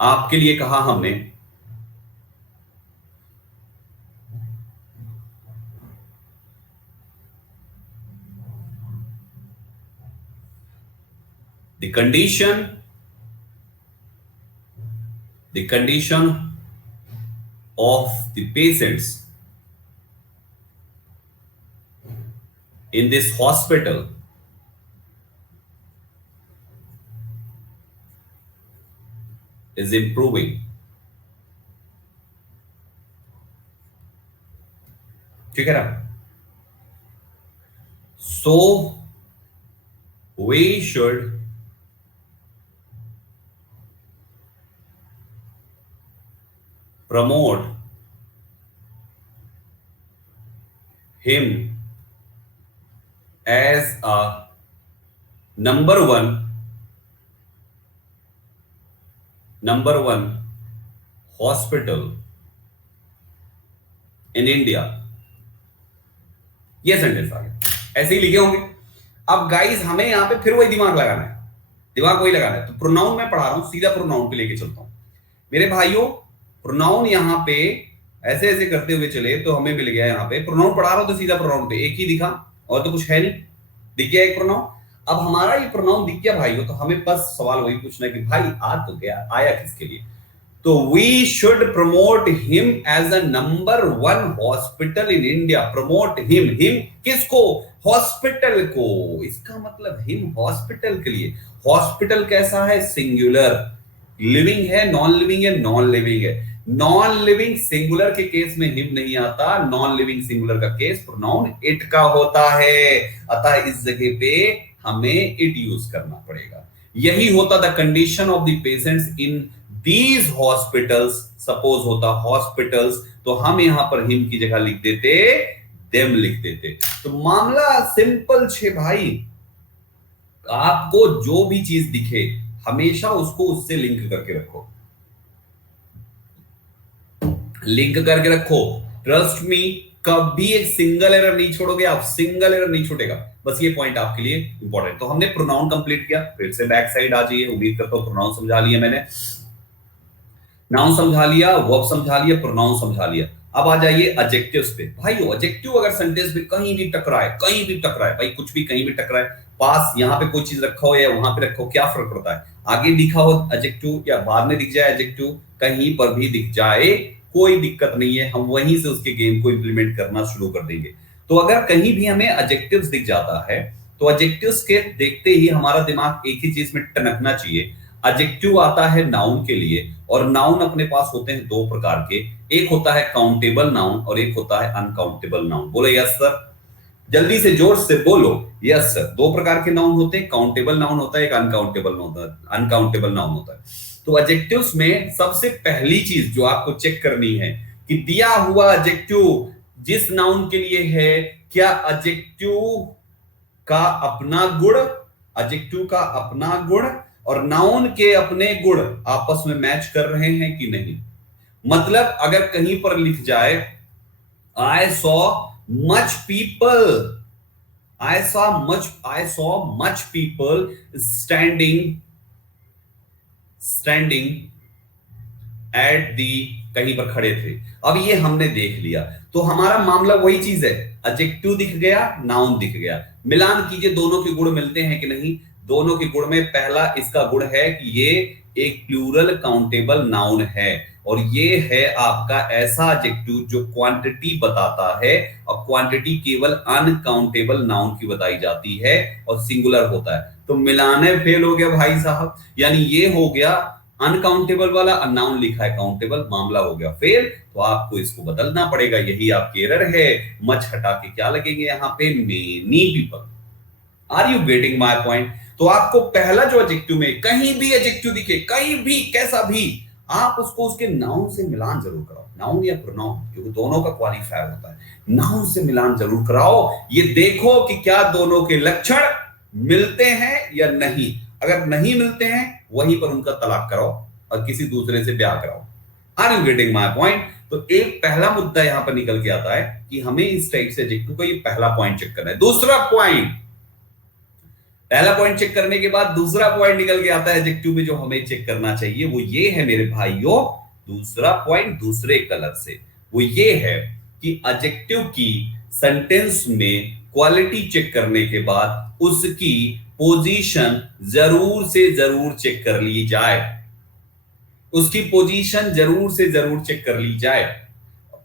आपके लिए कहा हमने the condition of the patients in this hospital is improving. ठीक है ना? So we should promote him as a number one hospital in India. ये सेंटेंस आ गया, ऐसे ही लिखे होंगे। अब गाइस हमें यहां पे फिर वही दिमाग लगाना है, दिमाग वही लगाना है। तो प्रोनाउन मैं पढ़ा रहा हूं, सीधा प्रोनाउन पे लेके चलता हूं मेरे भाइयों। प्रोनाउन यहां पे ऐसे ऐसे करते हुए चले तो हमें मिल गया यहां पे प्रोनाउन पढ़ा रहा हूं, तो सीधा प्रोनाउन पे एक ही दिखा और तो कुछ है नहीं, दिख गया एक प्रोनाउन। अब हमारा ये प्रोनाउन दिख गया भाइयों, तो हमें बस सवाल वही पूछना है कि भाई आ तो गया, आया किसके लिए। तो we should promote him as a number one hospital in India. Promote him, him किसको? हॉस्पिटल को। इसका मतलब हिम हॉस्पिटल के लिए। हॉस्पिटल कैसा है? सिंगुलर। लिविंग है, नॉन लिविंग है? नॉन लिविंग है। नॉन लिविंग सिंगुलर के केस में हिम नहीं आता, नॉन लिविंग सिंगुलर का केस प्रोनाउन इट का होता है। अतः इस जगह पे हमें इट यूज करना पड़ेगा। यही होता the condition of the patients in these hospitals. Suppose होता हॉस्पिटल्स, तो हम यहां पर हिम की जगह लिख देते देम लिख देते। तो मामला सिंपल छे भाई। आपको जो भी चीज दिखे हमेशा उसको उससे लिंक करके रखो, लिंक करके रखो। ट्रस्ट मी, कभी एक सिंगल एरर नहीं छोड़ोगे आप, सिंगल एरर नहीं छूटेगा। बस ये पॉइंट आपके लिए इंपॉर्टेंट। तो हमने प्रोनाउन कंप्लीट किया, फिर से बैक साइड आ जाइए। उम्मीद करता हूं प्रोनाउन समझा लिया मैंने, नाउन समझा लिया, वर्ब समझा लिया, प्रोनाउन समझा लिया। अब आ जाइए एडजेक्टिव्स पे। भाई एडजेक्टिव अगर सेंटेंस में कहीं भी टकराए, कहीं भी टकराए भाई, कुछ भी कहीं भी टकराए, पास यहां पे कोई चीज रखा हो या वहां पे रखो, क्या फर्क पड़ता है? आगे दिखा हो एडजेक्टिव या बाद में दिख जाए एडजेक्टिव, कहीं पर भी दिख जाए कोई दिक्कत नहीं है, हम वहीं से उसके गेम को इंप्लीमेंट करना शुरू कर देंगे। तो अगर कहीं भी हमें एडजेक्टिव्स दिख जाता है तो एडजेक्टिव्स के देखते ही हमारा दिमाग एक ही चीज में टनकना चाहिए। एडजेक्टिव आता है नाउन के लिए, और नाउन अपने पास होते हैं दो प्रकार के। एक होता है काउंटेबल नाउन और एक होता है अनकाउंटेबल नाउन। बोलो यस सर, जल्दी से जोर से बोलो यस सर। दो प्रकार के नाउन होते हैं, काउंटेबल नाउन होता है, एक अनकाउंटेबल नाउन होता है। तो एडजेक्टिव्स में सबसे पहली चीज जो आपको चेक करनी है कि दिया हुआ एडजेक्टिव जिस नाउन के लिए है, क्या एडजेक्टिव का अपना गुण, एडजेक्टिव का अपना गुण और नाउन के अपने गुण आपस में मैच कर रहे हैं कि नहीं। मतलब अगर कहीं पर लिख जाए I saw much people, I saw much people standing at the, कहीं पर खड़े थे। अब ये हमने देख लिया, तो हमारा मामला वही चीज है, एडजेक्टिव दिख गया, नाउन दिख गया। मिलान कीजिए, दोनों के गुण मिलते हैं कि नहीं। दोनों के गुण में पहला इसका गुण है कि ये एक प्लूरल काउंटेबल नाउन है, और ये है आपका ऐसा एडजेक्टिव जो क्वांटिटी बताता है, और क्वांटिटी केवल अनकाउंटेबल नाउन की बताई जाती है और सिंगुलर होता है। तो मिलाने फेल हो गया भाई साहब, यानी ये हो गया अनकाउंटेबल वाला, नाउन लिखा है काउंटेबल, मामला हो गया फेल। तो आपको इसको बदलना पड़ेगा, यही आपकी एरर है। मच हटा के क्या लगेंगे यहाँ पे? Many people. Are you getting my point? तो आपको पहला जो एडजेक्टिव में कहीं भी एडजेक्टिव दिखे, कहीं भी कैसा भी, आप उसको उसके नाउन से मिलान जरूर कराओ, नाउन या प्रोनाउन, क्योंकि दोनों का क्वालिफायर होता है। नाउन से मिलान जरूर कराओ, ये देखो कि क्या दोनों के लक्षण मिलते हैं या नहीं। अगर नहीं मिलते हैं वहीं पर उनका तलाक कराओ और किसी दूसरे से ब्याह कराओ। Are you getting my point? तो एक पहला मुद्दा यहां पर निकल के आता है कि हमें इस टाइप से एडजेक्टिव को, ये पहला पॉइंट चेक करना है। दूसरा पॉइंट, पहला पॉइंट चेक करने के बाद दूसरा पॉइंट निकल के आता है एडजेक्टिव में जो हमें चेक करना चाहिए, वो ये है मेरे भाइयों। दूसरा पॉइंट दूसरे कलर से, वो ये है कि एडजेक्टिव की सेंटेंस में क्वालिटी चेक करने के बाद उसकी पोजीशन जरूर से जरूर चेक कर ली जाए, उसकी पोजीशन जरूर से जरूर चेक कर ली जाए।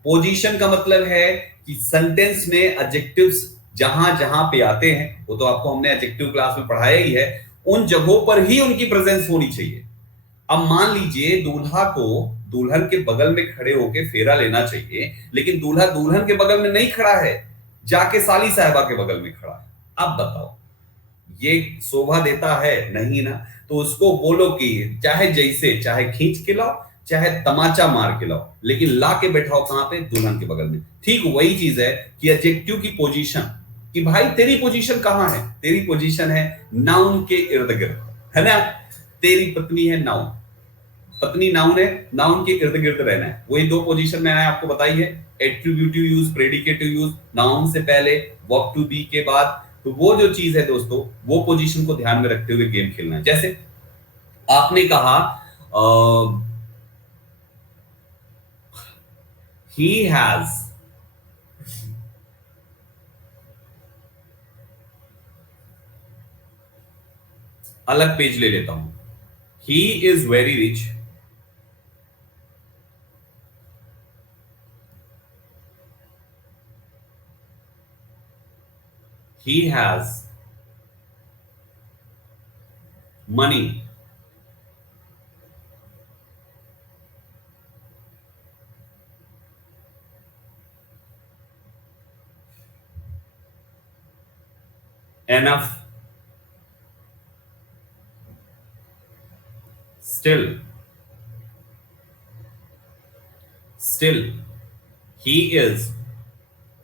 पोजीशन का मतलब है कि सेंटेंस में एडजेक्टिव्स जहां जहां पे आते हैं, वो तो आपको हमने एडजेक्टिव क्लास में पढ़ाया ही है, उन जगहों पर ही उनकी प्रेजेंस होनी चाहिए। अब मान लीजिए दूल्हा को दुल्हन के बगल में खड़े होकर फेरा लेना चाहिए, लेकिन दूल्हा दुल्हन के बगल में नहीं खड़ा है, जाके साली साहिबा के बगल में खड़ा है। अब बताओ ये शोभा देता है? नहीं ना। तो उसको बोलो कि चाहे जैसे चाहे खींच के लाओ, चाहे तमाचा मार के लाओ, लेकिन ला के बैठाओ कहां पे? दुल्हन के बगल में। ठीक वही चीज है कि एडजेक्टिव की पोजीशन, कि भाई तेरी पोजीशन कहां है? तेरी पोजीशन है नाउन के इर्द गिर्द, है ना? तेरी पत्नी है नाउन, पत्नी नाउन है, नाउन के इर्द गिर्द रहना है। वही दो पोजीशन मैंने आपको बताई है, attributive use, predicative use, noun से पहले, वर्ब टू बी के बाद। तो वो जो चीज है दोस्तों, वो पोजीशन को ध्यान में रखते हुए गेम खेलना है। जैसे आपने कहा he has, अलग पेज ले लेता हूं, he is very rich, he has money, enough, still, he is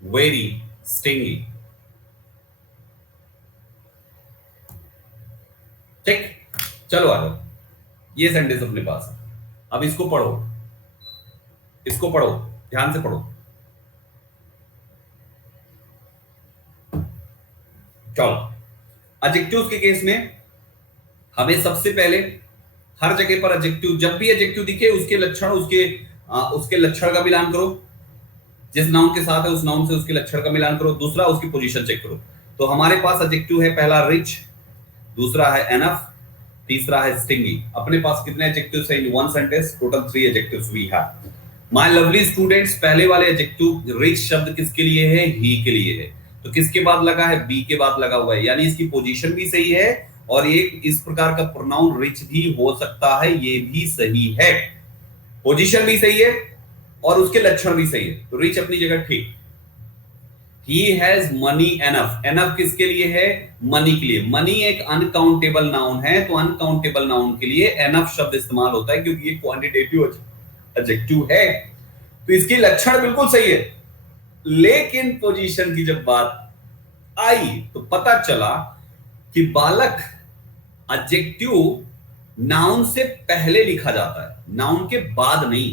very stingy। ठीक, चलो आ जाओ, ये सेंटेंस अपने पास है। अब इसको पढ़ो, इसको पढ़ो, ध्यान से पढ़ो। चलो, एडजेक्टिव्स के केस में हमें सबसे पहले हर जगह पर एडजेक्टिव, जब भी एडजेक्टिव दिखे उसके लक्षण, उसके लक्षण का मिलान करो। जिस नाउन के साथ है उस नाउन से उसके लक्षण का मिलान करो। दूसरा, उसकी पोजीशन चेक करो। तो हमारे पास एडजेक्टिव है, पहला रिच, दूसरा है एनफ, तीसरा है स्टिंगी। अपने पास कितने एडजेक्टिव्स हैं in one sentence? Total 3 adjectives we have. My lovely students, पहले वाले एडजेक्टिव रिच शब्द किसके लिए है? ही के लिए है। तो किसके बाद लगा है? बी के बाद लगा हुआ है, यानी इसकी पोजीशन भी सही है और एक इस प्रकार का प्रोनाउन रिच भी हो सकता है, ये भी सही है। पोजीशन भी सही है और उसके लक्षण भी सही है, तो रिच अपनी जगह ठीक। He has money enough, enough किसके लिए है? मनी के लिए। मनी एक अनकाउंटेबल नाउन है, तो अनकाउंटेबल नाउन के लिए enough शब्द इस्तेमाल होता है, क्योंकि ये क्वांटिटेटिव एडजेक्टिव है। तो इसके लक्षण बिल्कुल सही है, लेकिन पोजीशन की जब बात आई तो पता चला कि बालक एडजेक्टिव नाउन से पहले लिखा जाता है, नाउन के बाद नहीं।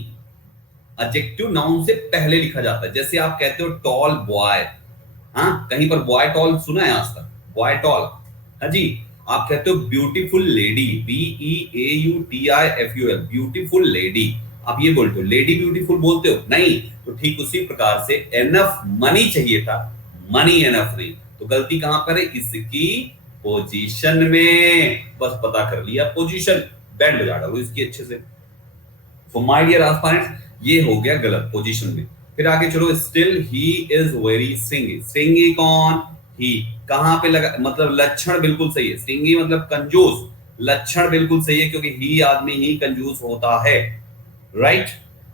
एडजेक्टिव नाउन से पहले लिखा जाता है। जैसे आप कहते हो टॉल बॉय, हाँ, कहीं पर बॉय टॉल सुना है आज तक? बॉय टॉल, हाँ जी। आप कहते हो beautiful lady, BEAUTIFUL, beautiful lady, आप ये बोलते हो, लेडी ब्यूटीफुल बोलते हो? नहीं। तो ठीक उसी प्रकार से एनफ मनी चाहिए था, मनी एनफ नहीं। तो गलती कहां पर है? इसकी पोजीशन में। बस पता कर लिया पोजीशन, बैंड बजा डालो इसकी अच्छे से। तो माय डियर एस्पायरेंट्स, ये हो गया गलत पोजीशन में। फिर आगे चलो, still he is very stingy. Stingy कौन? ही। कहां पे लगा? मतलब लक्षण बिल्कुल सही है। स्टिंगी मतलब कंजूस, लक्षण बिल्कुल सही है, क्योंकि ही आदमी ही कंजूस होता है, राइट?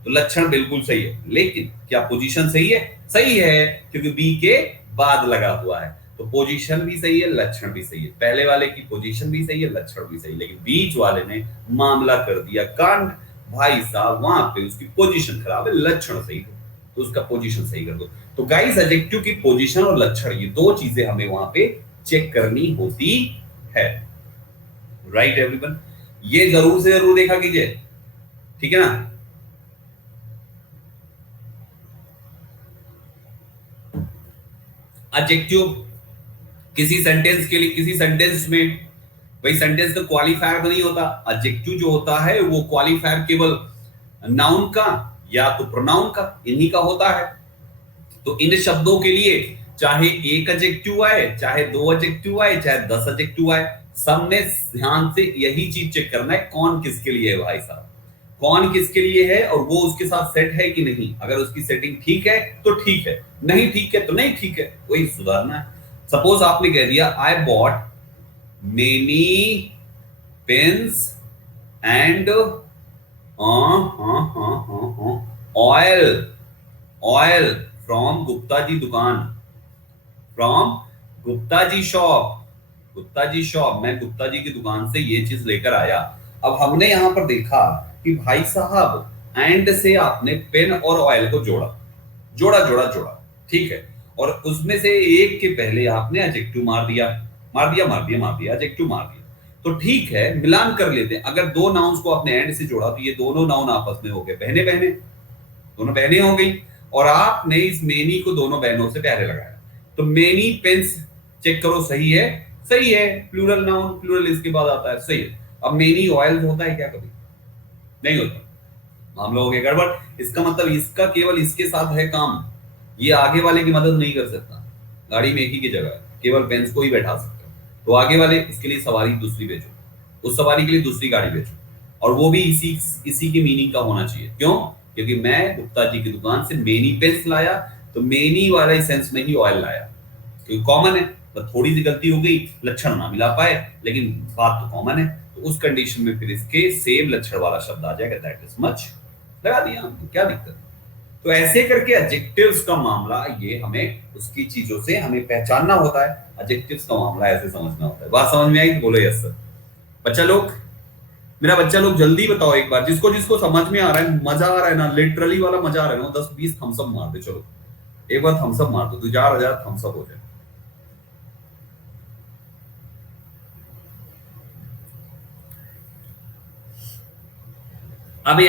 तो लक्षण बिल्कुल सही है, लेकिन क्या पोजीशन सही है? सही है, क्योंकि बी के बाद लगा हुआ है। तो पोजीशन भी सही है, लक्षण भी सही है। पहले वाले की पोजीशन भी सही है, लक्षण भी सही है, लेकिन बीच वाले ने मामला कर दिया कांड। भाई साहब, वहां पे उसकी पोजीशन खराब है, लक्षण सही है, तो उसका पोजीशन सही कर दो। तो गाइस, एडजेक्टिव की पोजीशन और लक्षण, ये दो चीजें हमें वहां पे चेक करनी होती है, राइट एवरीवन? ये जरूर से जरूर देखा कीजिए, ठीक है ना? एडजेक्टिव किसी सेंटेंस के लिए, किसी सेंटेंस में, भाई सेंटेंस का क्वालिफायर तो नहीं होता। एडजेक्टिव जो होता है वो क्वालिफायर केवल नाउन का या तो प्रोनाउन का, इन्हीं का होता है। तो इन शब्दों के लिए चाहे एक एडजेक्टिव आए, चाहे दो एडजेक्टिव आए, चाहे 10 एडजेक्टिव आए, सब में ध्यान से यही चीज चेक करना है, कौन किसके लिए है भाई साहब, कौन किसके लिए है और वो उसके साथ सेट है कि नहीं। अगर उसकी सेटिंग ठीक है तो ठीक है, नहीं ठीक है तो नहीं ठीक है, वही सुधारना है। सपोज आपने कह दिया, I bought many pens and oil, oil from Gupta ji दुकान, from Gupta ji shop, Gupta ji shop, मैं गुप्ता जी की दुकान से ये चीज लेकर आया। अब हमने यहां पर देखा कि भाई साहब एंड से आपने पेन और ऑयल को जोड़ा जोड़ा जोड़ा जोड़ा, ठीक है, और उसमें से एक के पहले आपने एडजेक्टिव मार दिया, मार दिया मार दिया मार दिया, एडजेक्टिव मार दिया। तो ठीक है, मिलान कर लेते हैं। अगर दो नाउन्स को आपने एंड से जोड़ा तो ये दोनों नाउन आपस में हो गए बहने बहने, दोनों बहनें हो गई, और आपने इस मेनी को दोनों बहनों से प्यारे लगाया। तो मेनी पेन्स चेक करो, सही है, सही है, प्लूरल नाउन, प्लूरल इसके बाद आता है, सही है। अब मेनी ऑयल होता है क्या कभी? नहीं होता, मामला हो गया गड़बड़। इसका मतलब इसका केवल इसके साथ है काम, ये आगे वाले की मदद नहीं कर सकता। गाड़ी में एक ही की जगह है, केवल पेंस को ही बैठा सकते हो। तो आगे वाले, इसके लिए सवारी दूसरी भेजो, उस सवारी के लिए दूसरी गाड़ी भेजो, और वो भी इसी इसी की मीनिंग का होना चाहिए। क्यों? क्योंकि मैं गुप्ता जी की दुकान से मेनी पेंस लाया, तो मेनी वाला सेंस में ही ऑयल लाया, क्योंकि कॉमन है। तो थोड़ी सी गलती हो गई, लक्षण ना मिला पाए, लेकिन बात तो कॉमन है। तो उस कंडीशन में फिर इसके सेम लक्षण वाला शब्द आ जाएगा, दैट इज मच, लगा दिया, क्या दिक्कत है। तो ऐसे करके एडजेक्टिव्स का मामला, ये हमें उसकी चीजों से हमें पहचानना होता है। एडजेक्टिव्स का मामला ऐसे समझना होता है। बात समझ में आई तो बोलो यस सर। बच्चा लोग, मेरा बच्चा लोग जल्दी बताओ एक बार, जिसको जिसको समझ में आ रहा है, मजा आ रहा है ना, लिटरली वाला मजा आ रहा है ना, 10-20 थम्सअप मार दे। चलो एक बार थम्सअप मार दो, 2,000 थम्सअप हो जाए। अब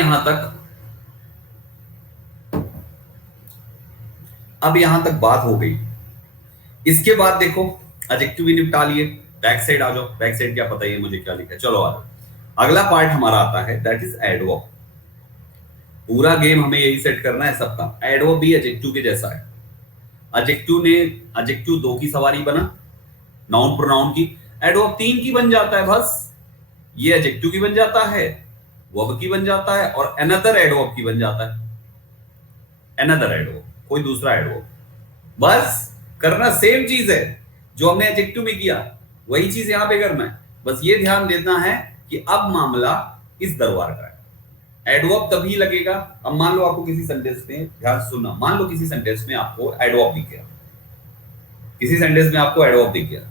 यहां तक बात हो गई। इसके बाद देखो, एडजेक्टिव भी निपटा लिए, बैक साइड आ जाओ। बैक साइड क्या पता है मुझे क्या लिखा है, चलो आ जाओ। अगला पार्ट हमारा आता है, दैट इज एडवर्ब। पूरा गेम हमें यही सेट करना है सबका। एडवर्ब भी एडजेक्टिव के जैसा है। एडजेक्टिव 2 की सवारी बना, नाउन प्रोनाउन की। एडवर्ब 3 की बन जाता है बस। ये एडजेक्टिव की बन जाता है, वर्ब की बन जाता है, और अनदर एडवर्ब की बन जाता है। अनदर एडवर्ब, कोई दूसरा एडवर्ब। बस करना सेम चीज है जो हमने एडजेक्टिव में किया, वही चीज यहां पे करना है। बस ये ध्यान देना है कि अब मामला इस दरबार का है। एडवर्ब तभी लगेगा, अब मान लो आपको किसी सेंटेंस में, ध्यान से सुनना, मान लो किसी सेंटेंस में आपको एडवर्ब दिख गया, किसी सेंटेंस में आपको एडवर्ब दिख गया।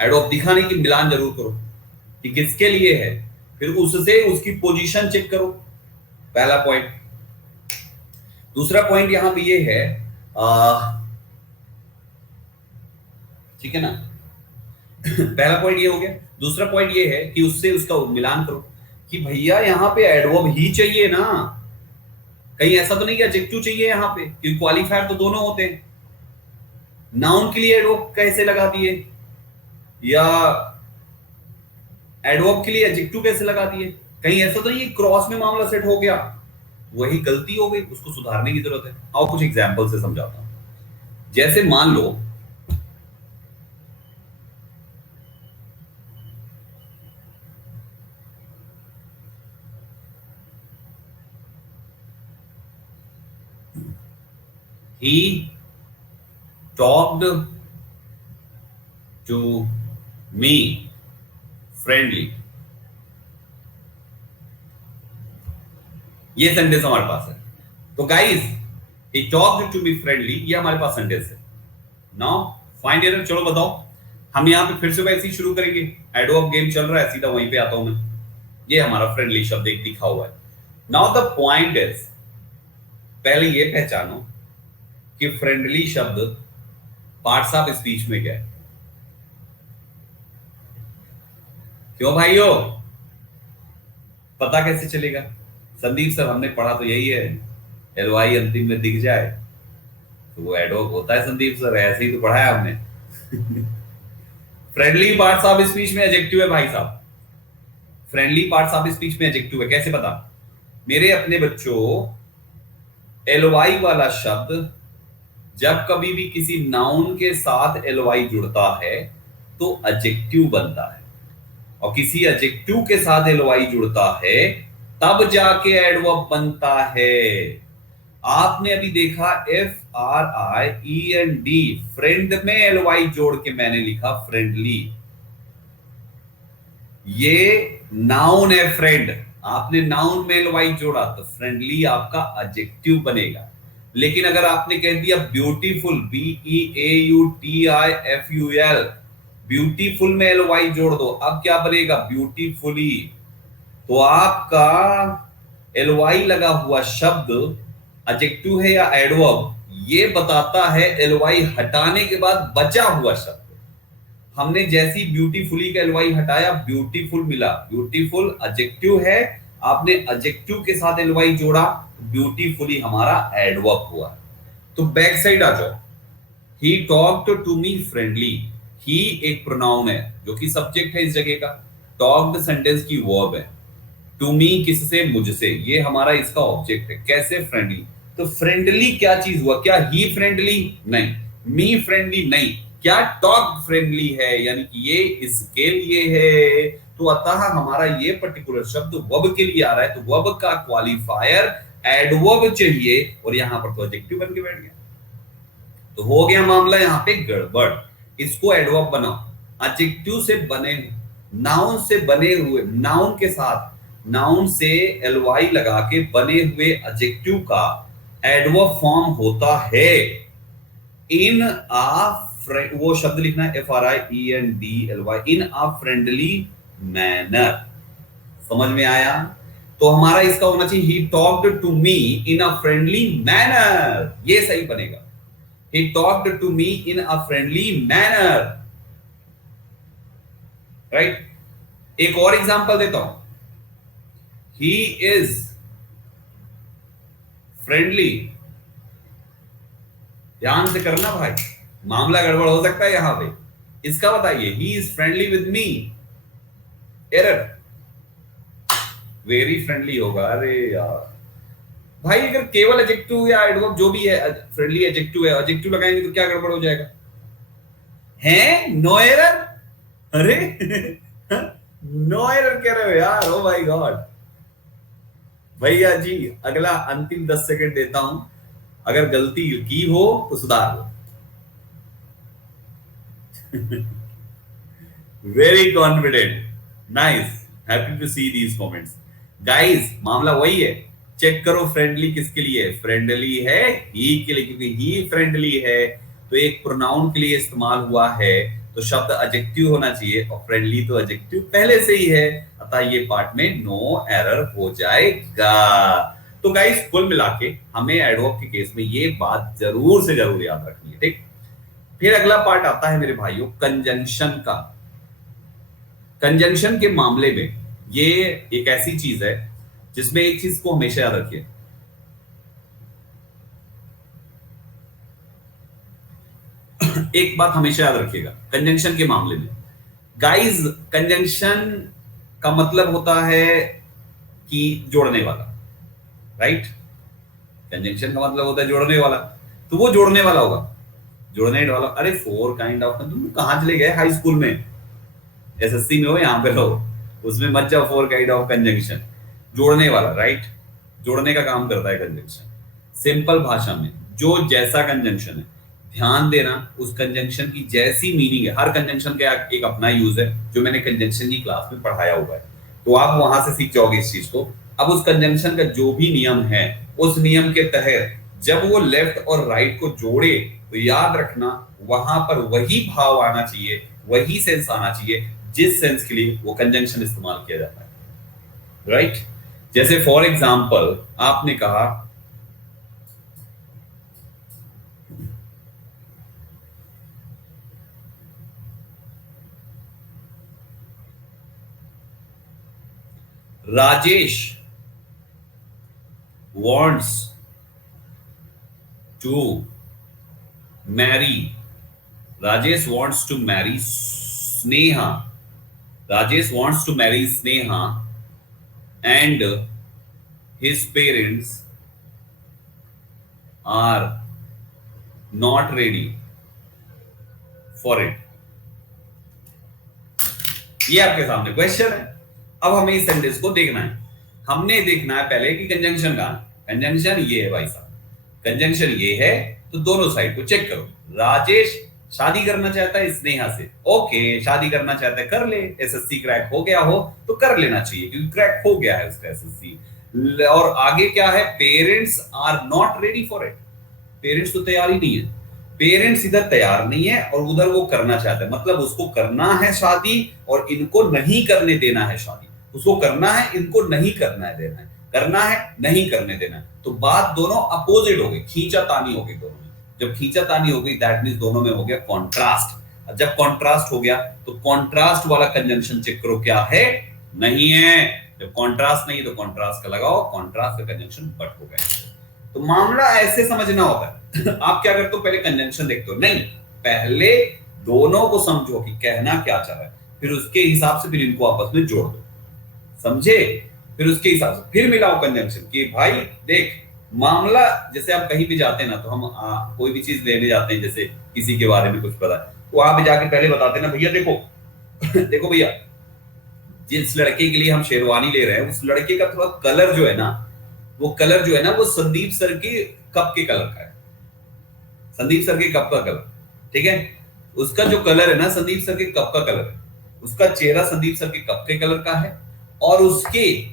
एडवर्ब दिखाने की मिलान जरूर करो कि किसके लिए है, फिर उससे उसकी पोजीशन चेक करो, पहला पॉइंट। दूसरा पॉइंट यहां पे ये है, ठीक है ना, पहला पॉइंट ये हो गया। दूसरा पॉइंट ये है कि उससे उसका मिलान करो कि भैया यहां पे एडवर्ब ही चाहिए ना, कहीं ऐसा तो नहीं कि एडजेक्टिव चाहिए यहां पे, क्योंकि क्वालिफायर तो दोनों होते हैं। नाउन के लिए एडवर्ब कैसे लगा दिए, या एडवर्ब के लिए एडजेक्टिव कैसे लगा दिए, कहीं ऐसा तो नहीं क्रॉस में मामला सेट हो गया। वही गलती हो गई, उसको सुधारने की जरूरत है। आओ कुछ एग्जांपल से समझाता हूं। जैसे मान लो he talked to me friendly, ये सेंटेंस हमारे पास है। तो guys, he talked to me friendly, ये हमारे पास सेंटेंस है। नाउ फाइंड एरर, चलो बताओ। हम यहां पे फिर से वैसे ही शुरू करेंगे, एडवर्ब गेम चल रहा है, सीधा वहीं पे आता हूं मैं। ये हमारा फ्रेंडली शब्द एक लिखा हुआ है। नाउ द पॉइंट इज, पहले ये पहचानो कि फ्रेंडली शब्द पार्ट्स ऑफ स्पीच में क्या है। क्यों भाइयों, पता कैसे चलेगा? संदीप सर, हमने पढ़ा तो यही है, एलवाई अंतिम में दिख जाए तो वो एडवर्ब होता है। संदीप सर, ऐसे ही तो पढ़ा है हमने। फ्रेंडली पार्ट्स ऑफ स्पीच में एडजेक्टिव है भाई साहब, फ्रेंडली पार्ट्स ऑफ स्पीच में एडजेक्टिव है। कैसे पता? मेरे अपने बच्चों, एलवाई वाला शब्द जब कभी भी किसी नाउन के साथ एलवाई जुड़ता है तो एडजेक्टिव बनता है, और किसी एडजेक्टिव के साथ एलवाई जुड़ता है तब जाके एडवर्ब बनता है। आपने अभी देखा FRIEND, फ्रेंड में एलवाई जोड़ के मैंने लिखा फ्रेंडली। ये नाउन है फ्रेंड, आपने नाउन में एलवाई जोड़ा तो फ्रेंडली आपका एडजेक्टिव बनेगा। लेकिन अगर आपने कह दिया ब्यूटीफुल, BEAUTIFUL, ब्यूटीफुल में एलवाई जोड़ दो, अब क्या बनेगा? ब्यूटीफुली। तो आपका एलवाई लगा हुआ शब्द एडजेक्टिव है या एडवर्ब, ये बताता है एलवाई हटाने के बाद बचा हुआ शब्द। हमने जैसी ब्यूटीफुली का एलवाई हटाया, ब्यूटीफुल मिला, ब्यूटीफुल एडजेक्टिव है, आपने एडजेक्टिव के साथ एलवाई जोड़ा, ब्यूटीफुली हमारा एडवर्ब हुआ। तो बैक साइड आ जाओ, he talked to me friendly. He एक प्रोनाउन है जो कि सब्जेक्ट है इस जगह का, टॉक्ड सेंटेंस की वर्ब है, टू मी किससे, मुझसे, ये हमारा इसका ऑब्जेक्ट है। कैसे फ्रेंडली, तो फ्रेंडली क्या चीज हुआ, क्या ही फ्रेंडली, नहीं, मी फ्रेंडली नहीं, क्या टॉक फ्रेंडली है, यानी कि ये इसके लिए है। तो अतः हमारा ये पर्टिकुलर शब्द वर्ब के लिए आ रहा है, तो वर्ब का क्वालिफायर एडवर्ब चाहिए, और यहां पर तो एडजेक्टिव बन के बैठ गया। तो हो गया मामला यहां पे गड़बड़। इसको एडवर्ब बनाओ, एडजेक्टिव से बने, नाउन से बने हुए, नाउन के साथ, नाउन से एलवाई लगा के बने हुए एडजेक्टिव का एडवर्ब फॉर्म होता है इन आ, वो शब्द लिखना है FRIENDLY, in a friendly manner. समझ में आया? तो हमारा इसका होना चाहिए ही talked to me in a friendly manner, ये सही बनेगा, he talked to me in a friendly manner, right? एक और एग्जांपल देता हूं, he is friendly, ध्यान से करना भाई, मामला गड़बड़ हो सकता है यहां पे। इसका बताइए, he is friendly with me, error, very friendly होगा। अरे यार भाई, अगर केवल एडजेक्टिव या एडवर्ब जो भी है, फ्रेंडली एडजेक्टिव है, एडजेक्टिव लगाएंगे तो क्या गड़बड़ हो जाएगा, हैं? नो एरर, अरे नो एरर कह रहे हो यार, ओ माय गॉड। भैया जी अगला अंतिम 10 सेकंड देता हूं, अगर गलती की हो तो सुधार लो। Very confident, nice, happy to see these comments. Guys मामला वही है, चेक करो फ्रेंडली किसके लिए, फ्रेंडली है ही के लिए, क्योंकि ही फ्रेंडली है तो एक प्रोनाउन के लिए इस्तेमाल हुआ है, तो शब्द एडजेक्टिव होना चाहिए, और फ्रेंडली तो एडजेक्टिव पहले से ही है, अतः ये पार्ट में नो एरर हो जाएगा। तो गाइस कुल मिला के हमें एडवर्ब के केस में ये बात जरूर से जरूर याद रखनी है, ठीक। फिर अगला पार्ट आता है मेरे भाइयों कंजंक्शन का। कंजंक्शन के मामले में ये एक ऐसी चीज है जिसमें एक चीज को हमेशा याद रखिए, एक बात हमेशा याद रखिएगा कंजंक्शन के मामले में। गाइस कंजंक्शन का मतलब होता है कि जोड़ने वाला, राइट? कंजंक्शन का मतलब होता है जोड़ने वाला, तो वो जोड़ने वाला होगा, जोड़ने वाला। अरे फोर काइंड ऑफ, तुम कहां चले गए हाई स्कूल में, एसएससी में हो, यहां पे रहो, उसमें मत जाओ। फोर काइंड ऑफ कंजंक्शन, जोड़ने वाला, राइट? जोड़ने का काम करता है कंजंक्शन। सिंपल भाषा में जो जैसा कंजंक्शन है, ध्यान देना उस कंजंक्शन की जैसी मीनिंग है, हर कंजंक्शन का एक अपना यूज है जो मैंने कंजंक्शन की क्लास में पढ़ाया हुआ है, तो आप वहां से सीख जाओगे इस चीज को। अब उस कंजंक्शन का जो भी नियम है, उस नियम के तहत जब वो लेफ्ट और राइट को जोड़े तो याद रखना वहां पर वही भाव आना चाहिए, वही सेंस आना चाहिए जिस सेंस के लिए वो कंजंक्शन इस्तेमाल किया जाता है, राइट? जैसे फॉर एग्जाम्पल आपने कहा Rajesh wants to marry, Rajesh wants to marry Sneha, Rajesh wants to marry Sneha and his parents are not ready for it। ये आपके सामने क्वेश्चन है। अब हमें इस सेंटेंस को देखना है, हमने देखना है पहले कि कंजंक्शन कहां है। कंजंक्शन ये है भाई साहब, कंजंक्शन ये है, तो दोनों साइड को चेक करो। राजेश शादी करना चाहता है स्नेहा से, ओके, शादी करना चाहता है, कर ले। एसएससी क्रैक हो गया हो तो कर लेना चाहिए, क्योंकि क्रैक हो गया है उसका एसएससी। और आगे क्या है, parents are not ready for it, parents तो तैयार ही नहीं है, पेरेंट्स इधर तैयार नहीं है और उधर वो करना चाहता है, मतलब उसको करना है शादी और इनको नहीं करने देना है शादी। उसको करना है, इनको नहीं करना है देना है, करना है नहीं करने देना है। तो बात दोनों अपोजिट हो गई, खींचातानी हो गई दोनों में। जब खींचातानी हो गई दैट मींस दोनों में हो गया कॉन्ट्रास्ट। जब कॉन्ट्रास्ट हो गया तो कॉन्ट्रास्ट वाला कंजंक्शन चेक करो क्या है, नहीं है। जब कॉन्ट्रास्ट नहीं तो कॉन्ट्रास्ट का लगाओ, कॉन्ट्रास्ट का कंजंक्शन बट हो गया। तो मामला ऐसे समझना होता है। आप क्या करते हो, पहले कंजंक्शन देखते हो, नहीं पहले दोनों को समझो कि कहना क्या चाह रहा है, फिर उसके हिसाब से फिर इनको आपस में जोड़ दो, समझे। फिर उसके हिसाब से फिर मिलाओ कंजंक्शन कि भाई देख मामला, जैसे आप कहीं भी जाते हैं ना, तो हम कोई भी चीज लेने जाते हैं, जैसे किसी के बारे में कुछ पता है, तो वहां पे जाके पहले बताते हैं ना, भैया देखो देखो भैया, जिस लड़के के लिए हम शेरवानी ले रहे हैं उस लड़के का थोड़ा कलर जो है ना, वो कलर जो है ना वो संदीप सर के कप के कलर का है, संदीप सर के कप का कलर, ठीक है। उसका जो कलर है ना संदीप सर के कप का कलर है, उसका चेहरा संदीप सर के कप के कलर का है, और उसके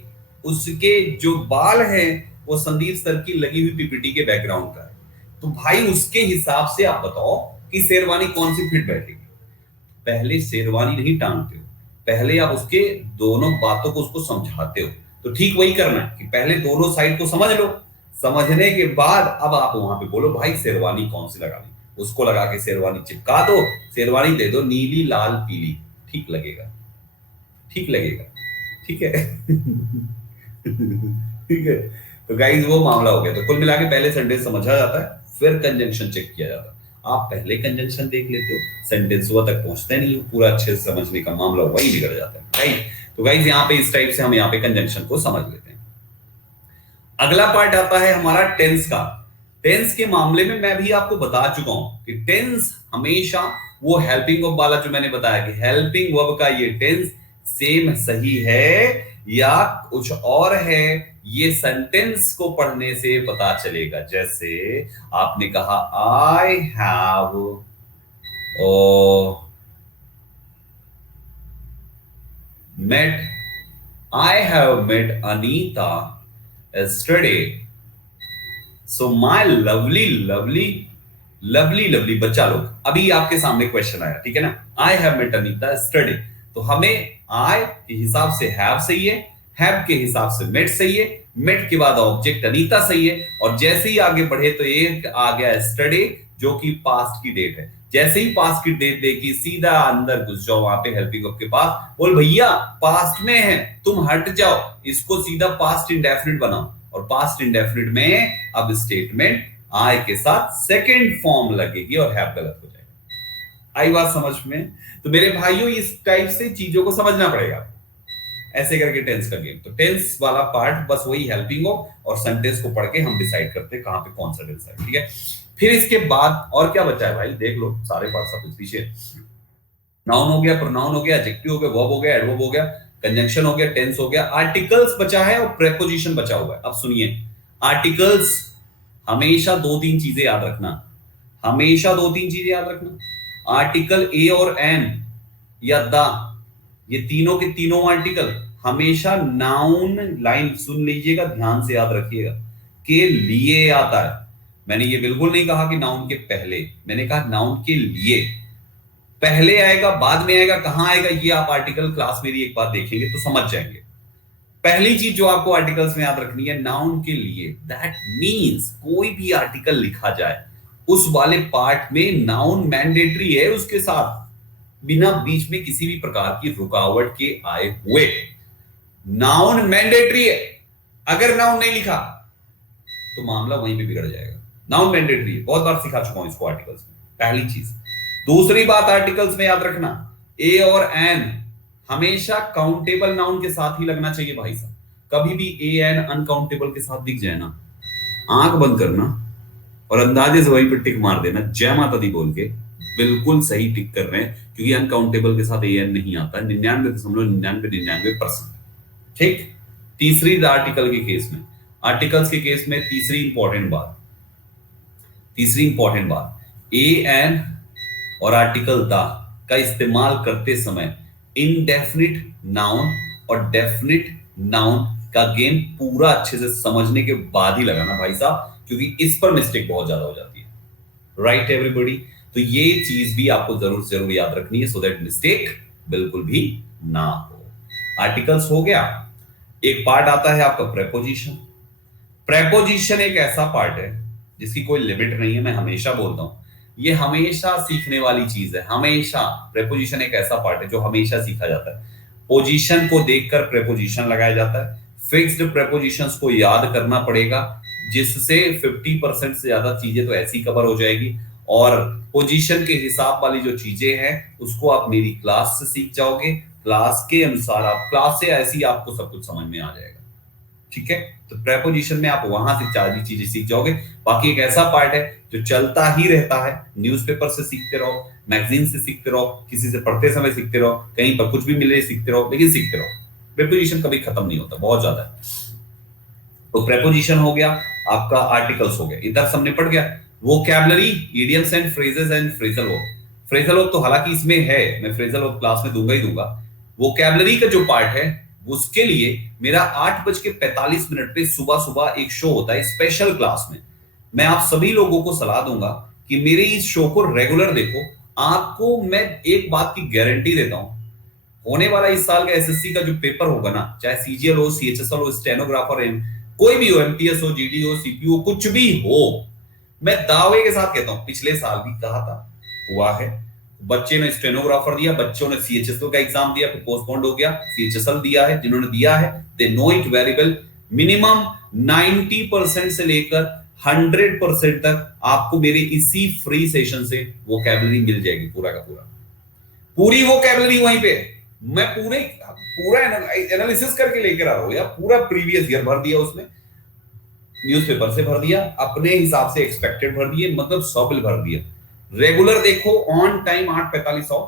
उसके जो बाल है वो संदीप सर की लगी हुई पीपीटी के बैकग्राउंड का है। तो भाई उसके हिसाब से आप बताओ कि शेरवानी कौन सी फिट बैठेगी। पहले शेरवानी नहीं टांगते हो, पहले आप उसके दोनों बातों को उसको समझाते हो। तो ठीक वही करना है कि पहले दोनों साइड को समझ लो, समझने के बाद अब आप वहां पे बोलो भाई शेरवानी कौन सी लगानी, उसको लगा के शेरवानी चिपका दो, शेरवानी दे दो नीली लाल पीली, ठीक लगेगा, ठीक लगेगा, ठीक है। ठीक है। तो गाइस वो मामला हो गया। तो कुल मिला के पहले सेंटेंस समझा जाता है, फिर कंजंक्शन चेक किया जाता है। आप पहले कंजंक्शन देख लेते हो, सेंटेंस हुआ तक पहुंचते नहीं हो, पूरा अच्छे से समझने का मामला वही बिगड़ जाता है, राइट। तो गाइस यहाँ पे इस टाइप से हम यहाँ पे कंजंक्शन को समझ लेते हैं। अगला पार्ट आता है हमारा टेंस का। टेंस के मामले में मैं भी आपको बता चुका हूं कि टेंस हमेशा वो हेल्पिंग वर्ब वाला जो मैंने बताया कि हेल्पिंग वर्ब का ये टेंस सेम सही है या कुछ और है, ये सेंटेंस को पढ़ने से पता चलेगा। जैसे आपने कहा I have met Anita yesterday. So my lovely बच्चा लोग, अभी आपके सामने क्वेश्चन आया, ठीक है ना। I have met Anita yesterday, तो हमें आई के हिसाब से हैव सही है, हैव के हिसाब से मेट सही है, मेट के बाद ऑब्जेक्ट अनीता सही है, और जैसे ही आगे बढ़े तो एक आ गया yesterday जो कि पास्ट की डेट है। जैसे ही पास्ट की डेट देखी सीधा अंदर घुस जाओ वहां पे हेल्पिंग वर्ब के पास, बोल भैया पास्ट में है तुम हट जाओ, इसको सीधा पास्ट इंडेफिनिट बनाओ, और पास्ट इंडेफिनिट में अब स्टेटमेंट आई के साथ सेकंड फॉर्म लगेगी और हैव गलत हो जाएगा। आई बात समझ में। तो मेरे भाइयों इस टाइप से चीजों को समझना पड़ेगा, ऐसे करके टेंस का गेम। तो टेंस वाला पार्ट बस वही हेल्पिंग हो और सेंटेंस को पढ़ के हम डिसाइड करते हैं कहां पे कौन सा टेंस है, ठीक है। फिर इसके बाद और क्या बचा है भाई, देख लो सारे पार्ट्स आप पीछे। नाउन हो गया, प्रोनाउन हो गया, एडजेक्टिव हो गया, वर्ब हो गया, एडवर्ब हो गया, कंजंक्शन हो गया, टेंस हो गया, आर्टिकल्स बचा है और प्रेपोजिशन बचा हुआ है। अब सुनिए, आर्टिकल्स हमेशा दो तीन चीजें याद रखना, हमेशा दो तीन चीजें याद रखना। आर्टिकल ए और एन या द, ये तीनों के तीनों आर्टिकल हमेशा नाउन, लाइन सुन लीजिएगा ध्यान से याद रखिएगा, के लिए आता है। मैंने ये बिल्कुल नहीं कहा कि नाउन के पहले, मैंने कहा नाउन के लिए। पहले आएगा बाद में आएगा, कहां आएगा ये आप आर्टिकल क्लास मेरी एक बार देखेंगे तो समझ जाएंगे। पहली चीज जो आपको आर्टिकल्स में याद रखनी है, नाउन के लिए, दैट मींस कोई भी आर्टिकल लिखा जाए उस वाले पार्ट में नाउन मैंडेटरी है, उसके साथ बिना बीच में किसी भी प्रकार की रुकावट के आए हुए नाउन मैंडेटरी है। अगर नाउन नहीं लिखा तो मामला वहीं पे बिगड़ जाएगा। नाउन मैंडेटरी है, बहुत बार सिखा चुका हूं इसको आर्टिकल्स में, पहली चीज। दूसरी बात आर्टिकल्स में याद रखना, ए और एन हमेशा काउंटेबल नाउन के साथ ही लगना चाहिए भाई साहब। कभी भी ए एन अनकाउंटेबल के साथ दिख जाए ना, आंख बंद करना और अंदाजे से वहीं पर टिक मार देना, जय माता दी बोल के, बिल्कुल सही टिक कर रहे हैं, क्योंकि अनकाउंटेबल के साथ ए एन नहीं आता। 99.99%, ठीक। तीसरी आर्टिकल के केस में, आर्टिकल्स के केस में तीसरी इंपॉर्टेंट बात, ए एन और आर्टिकल द का इस्तेमाल करते समय इनडेफिनिट नाउन और डेफिनिट नाउन का गेम पूरा अच्छे से समझने के बाद ही लगाना भाई साहब, क्योंकि इस पर मिस्टेक बहुत ज्यादा हो जाती है, राइट एवरीबॉडी। तो ये चीज भी आपको जरूर याद रखनी है, सो दैट मिस्टेक बिल्कुल भी ना हो। आर्टिकल्स हो गया। एक पार्ट आता है आपका प्रेपोजिशन। प्रेपोजिशन एक ऐसा पार्ट है जिसकी कोई लिमिट नहीं है, मैं हमेशा बोलता हूं ये हमेशा सीखने वाली चीज है। हमेशा प्रेपोजिशन एक ऐसा पार्ट है जो हमेशा सीखा जाता है। पोजीशन को देखकर प्रेपोजिशन लगाया जाता है। फिक्स्ड प्रेपोजिशंस को याद करना पड़ेगा, जिससे 50% से ज्यादा चीजें तो ऐसी कवर हो जाएगी। और पोजीशन के हिसाब वाली जो चीजें हैं उसको आप मेरी क्लास से सीख जाओगे। क्लास के अनुसार आप क्लास से ऐसी आपको सब कुछ समझ में आ जाएगा। ठीक है, तो प्रेपोजिशन में आप वहां से चार चीजें सीख जाओगे। बाकी एक ऐसा पार्ट है जो चलता ही रहता है। न्यूज़पेपर से सीखते रहो, मैगजीन से सीखते रहो, किसी से पढ़ते समय सीखते रहो, कहीं पर कुछ भी मिले सीखते रहो, लेकिन सीखते रहो। प्रेपोजिशन कभी खत्म नहीं होता, बहुत ज्यादा है। तो प्रेपोजिशन हो गया, आपका आर्टिकल्स हो गया, इधर सब निपट गया। Vocabulary, idioms and phrases and phrasal verb. Phrasal verb तो हालांकि इसमें है, मैं फ्रेजल वर्ब क्लास में दूंगा ही दूंगा। वोकैबुलरी का जो पार्ट है उसके लिए मेरा 8:45 पे सुबह सुबह एक शो होता है स्पेशल क्लास में। मैं आप सभी लोगों को सलाह दूंगा कि मेरे इस शो को रेगुलर देखो। आपको मैं एक बात की गारंटी देता हूं, होने वाला इस साल का एसएससी का जो पेपर होगा ना, चाहे सीजीएल हो, सीएचएसएल हो, स्टेनोग्राफर, कोई भी हो, एमटीएस हो, जीडी हो, सीपीयू, कुछ भी हो, मैं दावे के साथ कहता हूं पिछले साल भी कहा था, हुआ है। बच्चे ने स्टेनोग्राफर दिया, बच्चों ने सीएचएसएल का एग्जाम दिया, फिर पोस्टपोन्ड हो गया, सीएचएसएल दिया है। जिन्होंने दिया है they know it very well. Minimum 90% से लेकर 100% तक आपको मेरे इसी फ्री सेशन से वोकैबुलरी मिल जाएगी, पूरा का पूरा, पूरी वोकैबुलरी वहीं पे। मैं पूरा एनालिसिस करके लेकर आ रहा हूं यार, पूरा प्रीवियस ईयर भर दिया उसमें, न्यूज़पेपर से भर दिया, अपने हिसाब से एक्सपेक्टेड भर दिए, मतलब 100 बिल भर दिया। रेगुलर देखो, ऑन टाइम 8:45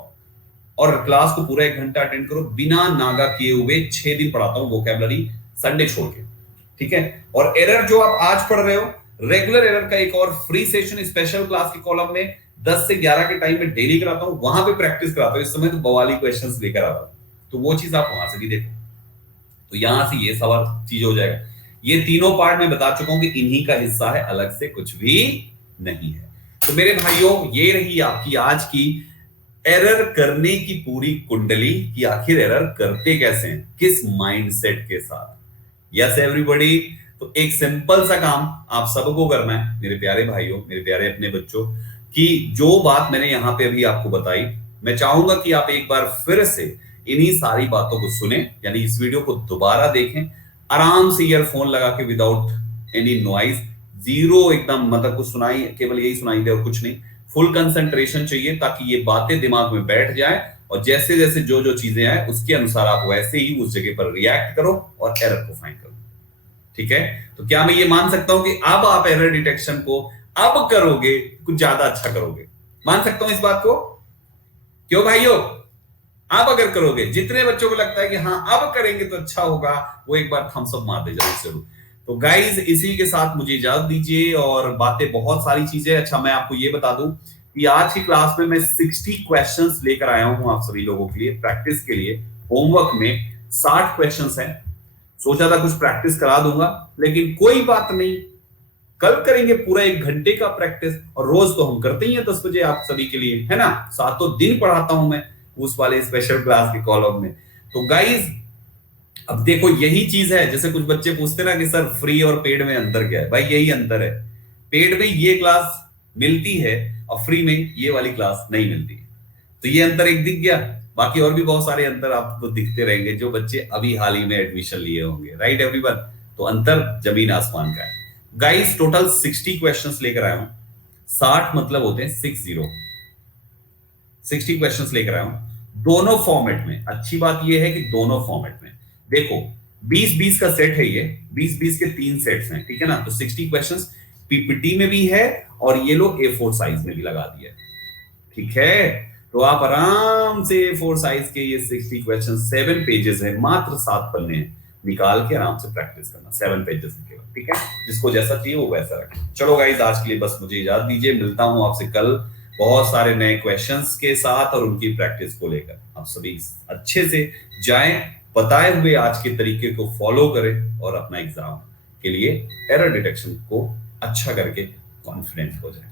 और क्लास को पूरा 1 घंटा अटेंड करो, बिना नागा किए हुए 6 दिन पढ़ाता हूं वोकैबुलरी, संडे छोड़ के। ठीक है, और एरर जो आप आज पढ़ रहे हो, रेगुलर एरर का एक और फ्री सेशन स्पेशल क्लास के कॉलम में 10 से 11 के टाइम में डेली कराता हूं, वहां पे प्रैक्टिस कराता हूं। इस समय तो बवाली क्वेश्चंस लेकर आता हूं, तो वो चीज आप वहां से भी देखो। तो यहां से ये सवाल चीज हो जाएगा। ये तीनों पार्ट मैं बता चुका हूं कि इन्हीं का हिस्सा है, अलग से कुछ भी नहीं है। तो मेरे भाइयों, ये रही आपकी आज की एरर करने की पूरी कुंडली कि आखिर एरर करते कैसे हैं, किस माइंडसेट के साथ। यस एवरीबॉडी, तो एक सिंपल सा काम आप सबको करना है मेरे प्यारे भाइयों, मेरे प्यारे अपने बच्चों, कि जो बात मैंने यहां पे अभी आपको बताई, मैं चाहूंगा कि आप एक बार फिर से इन्हीं सारी बातों को सुने, यानी इस वीडियो को दोबारा देखें, आराम से ईयरफोन लगा के, विदाउट एनी नॉइज, जीरो एकदम, मतलब कुछ सुनाई, केवल यही सुनाई दे और कुछ नहीं। फुल कंसंट्रेशन चाहिए ताकि ये बातें दिमाग में बैठ जाए, और जैसे जैसे जो जो चीजें आए उसके अनुसार आप वैसे ही उस जगह पर रिएक्ट करो और एरर को फाइंड करो। ठीक है, तो क्या मैं ये मान सकता हूं कि अब आप एरर डिटेक्शन को अब करोगे, कुछ ज्यादा अच्छा करोगे? मान सकता हूं इस बात को? क्यों भाइयों? आप अगर करोगे, जितने बच्चों को लगता है कि हाँ अब करेंगे तो अच्छा होगा, वो एक बार थम्स अप मार दे जरूर। तो गाइज, इसी के साथ मुझे इजाजत दीजिए, और बातें बहुत सारी चीजें। अच्छा, मैं आपको ये बता दूं कि आज की क्लास में मैं 60 क्वेश्चंस लेकर आया हूं आप सभी लोगों के लिए, प्रैक्टिस के लिए। होमवर्क में 60 क्वेश्चंस हैं। सोचा था कुछ प्रैक्टिस करा दूंगा, लेकिन कोई बात नहीं, कल करेंगे पूरा 1 घंटे का प्रैक्टिस। और रोज तो हम करते ही हैं 10 बजे आप सभी के लिए, है ना? सातों दिन पढ़ाता हूं मैं उस वाले स्पेशल क्लास के कॉलम में। तो गाइज, अब देखो, यही चीज है, जैसे कुछ बच्चे पूछते ना कि सर फ्री और पेड में अंतर क्या है? भाई यही अंतर है, पेड में ये क्लास मिलती है और फ्री में ये वाली क्लास नहीं मिलती। तो ये अंतर एक दिख गया, बाकी और भी बहुत सारे अंतर आपको दिखते रहेंगे जो बच्चे अभी हाल ही में एडमिशन लिए होंगे। Right everyone? तो अंतर जमीन आसमान का है। गाइस, टोटल 60 क्वेश्चंस लेकर आया हूं। 60 मतलब होते हैं 60 60 क्वेश्चंस लेकर आया हूं, दोनों फॉर्मेट में। अच्छी बात यह है कि दोनों फॉर्मेट में, देखो 20-20 का सेट है, ये 20-20 के 3 सेट्स हैं, ठीक है ना? तो 60 क्वेश्चंस पीपीटी में भी है और ये लो A4 साइज में भी लगा दिया, ठीक है? तो आप आराम से A4 साइज के ये 60 क्वेश्चन, 7 पेजेस है, मात्र 7 पन्ने हैं, निकाल के आराम से प्रैक्टिस करना, 7 पेजेस केवल, ठीक है? जिसको जैसा चाहिए वो वैसा रखें। चलो गाइस, आज के लिए बस मुझे इजाजत दीजिए, मिलता हूं आपसे कल बहुत सारे नए क्वेश्चंस के साथ और उनकी प्रैक्टिस को लेकर। आप सभी अच्छे से जाएं, बताए हुए आज के तरीके को फॉलो करें और अपना एग्जाम के लिए एरर डिटेक्शन को अच्छा करके कॉन्फिडेंट हो जाए।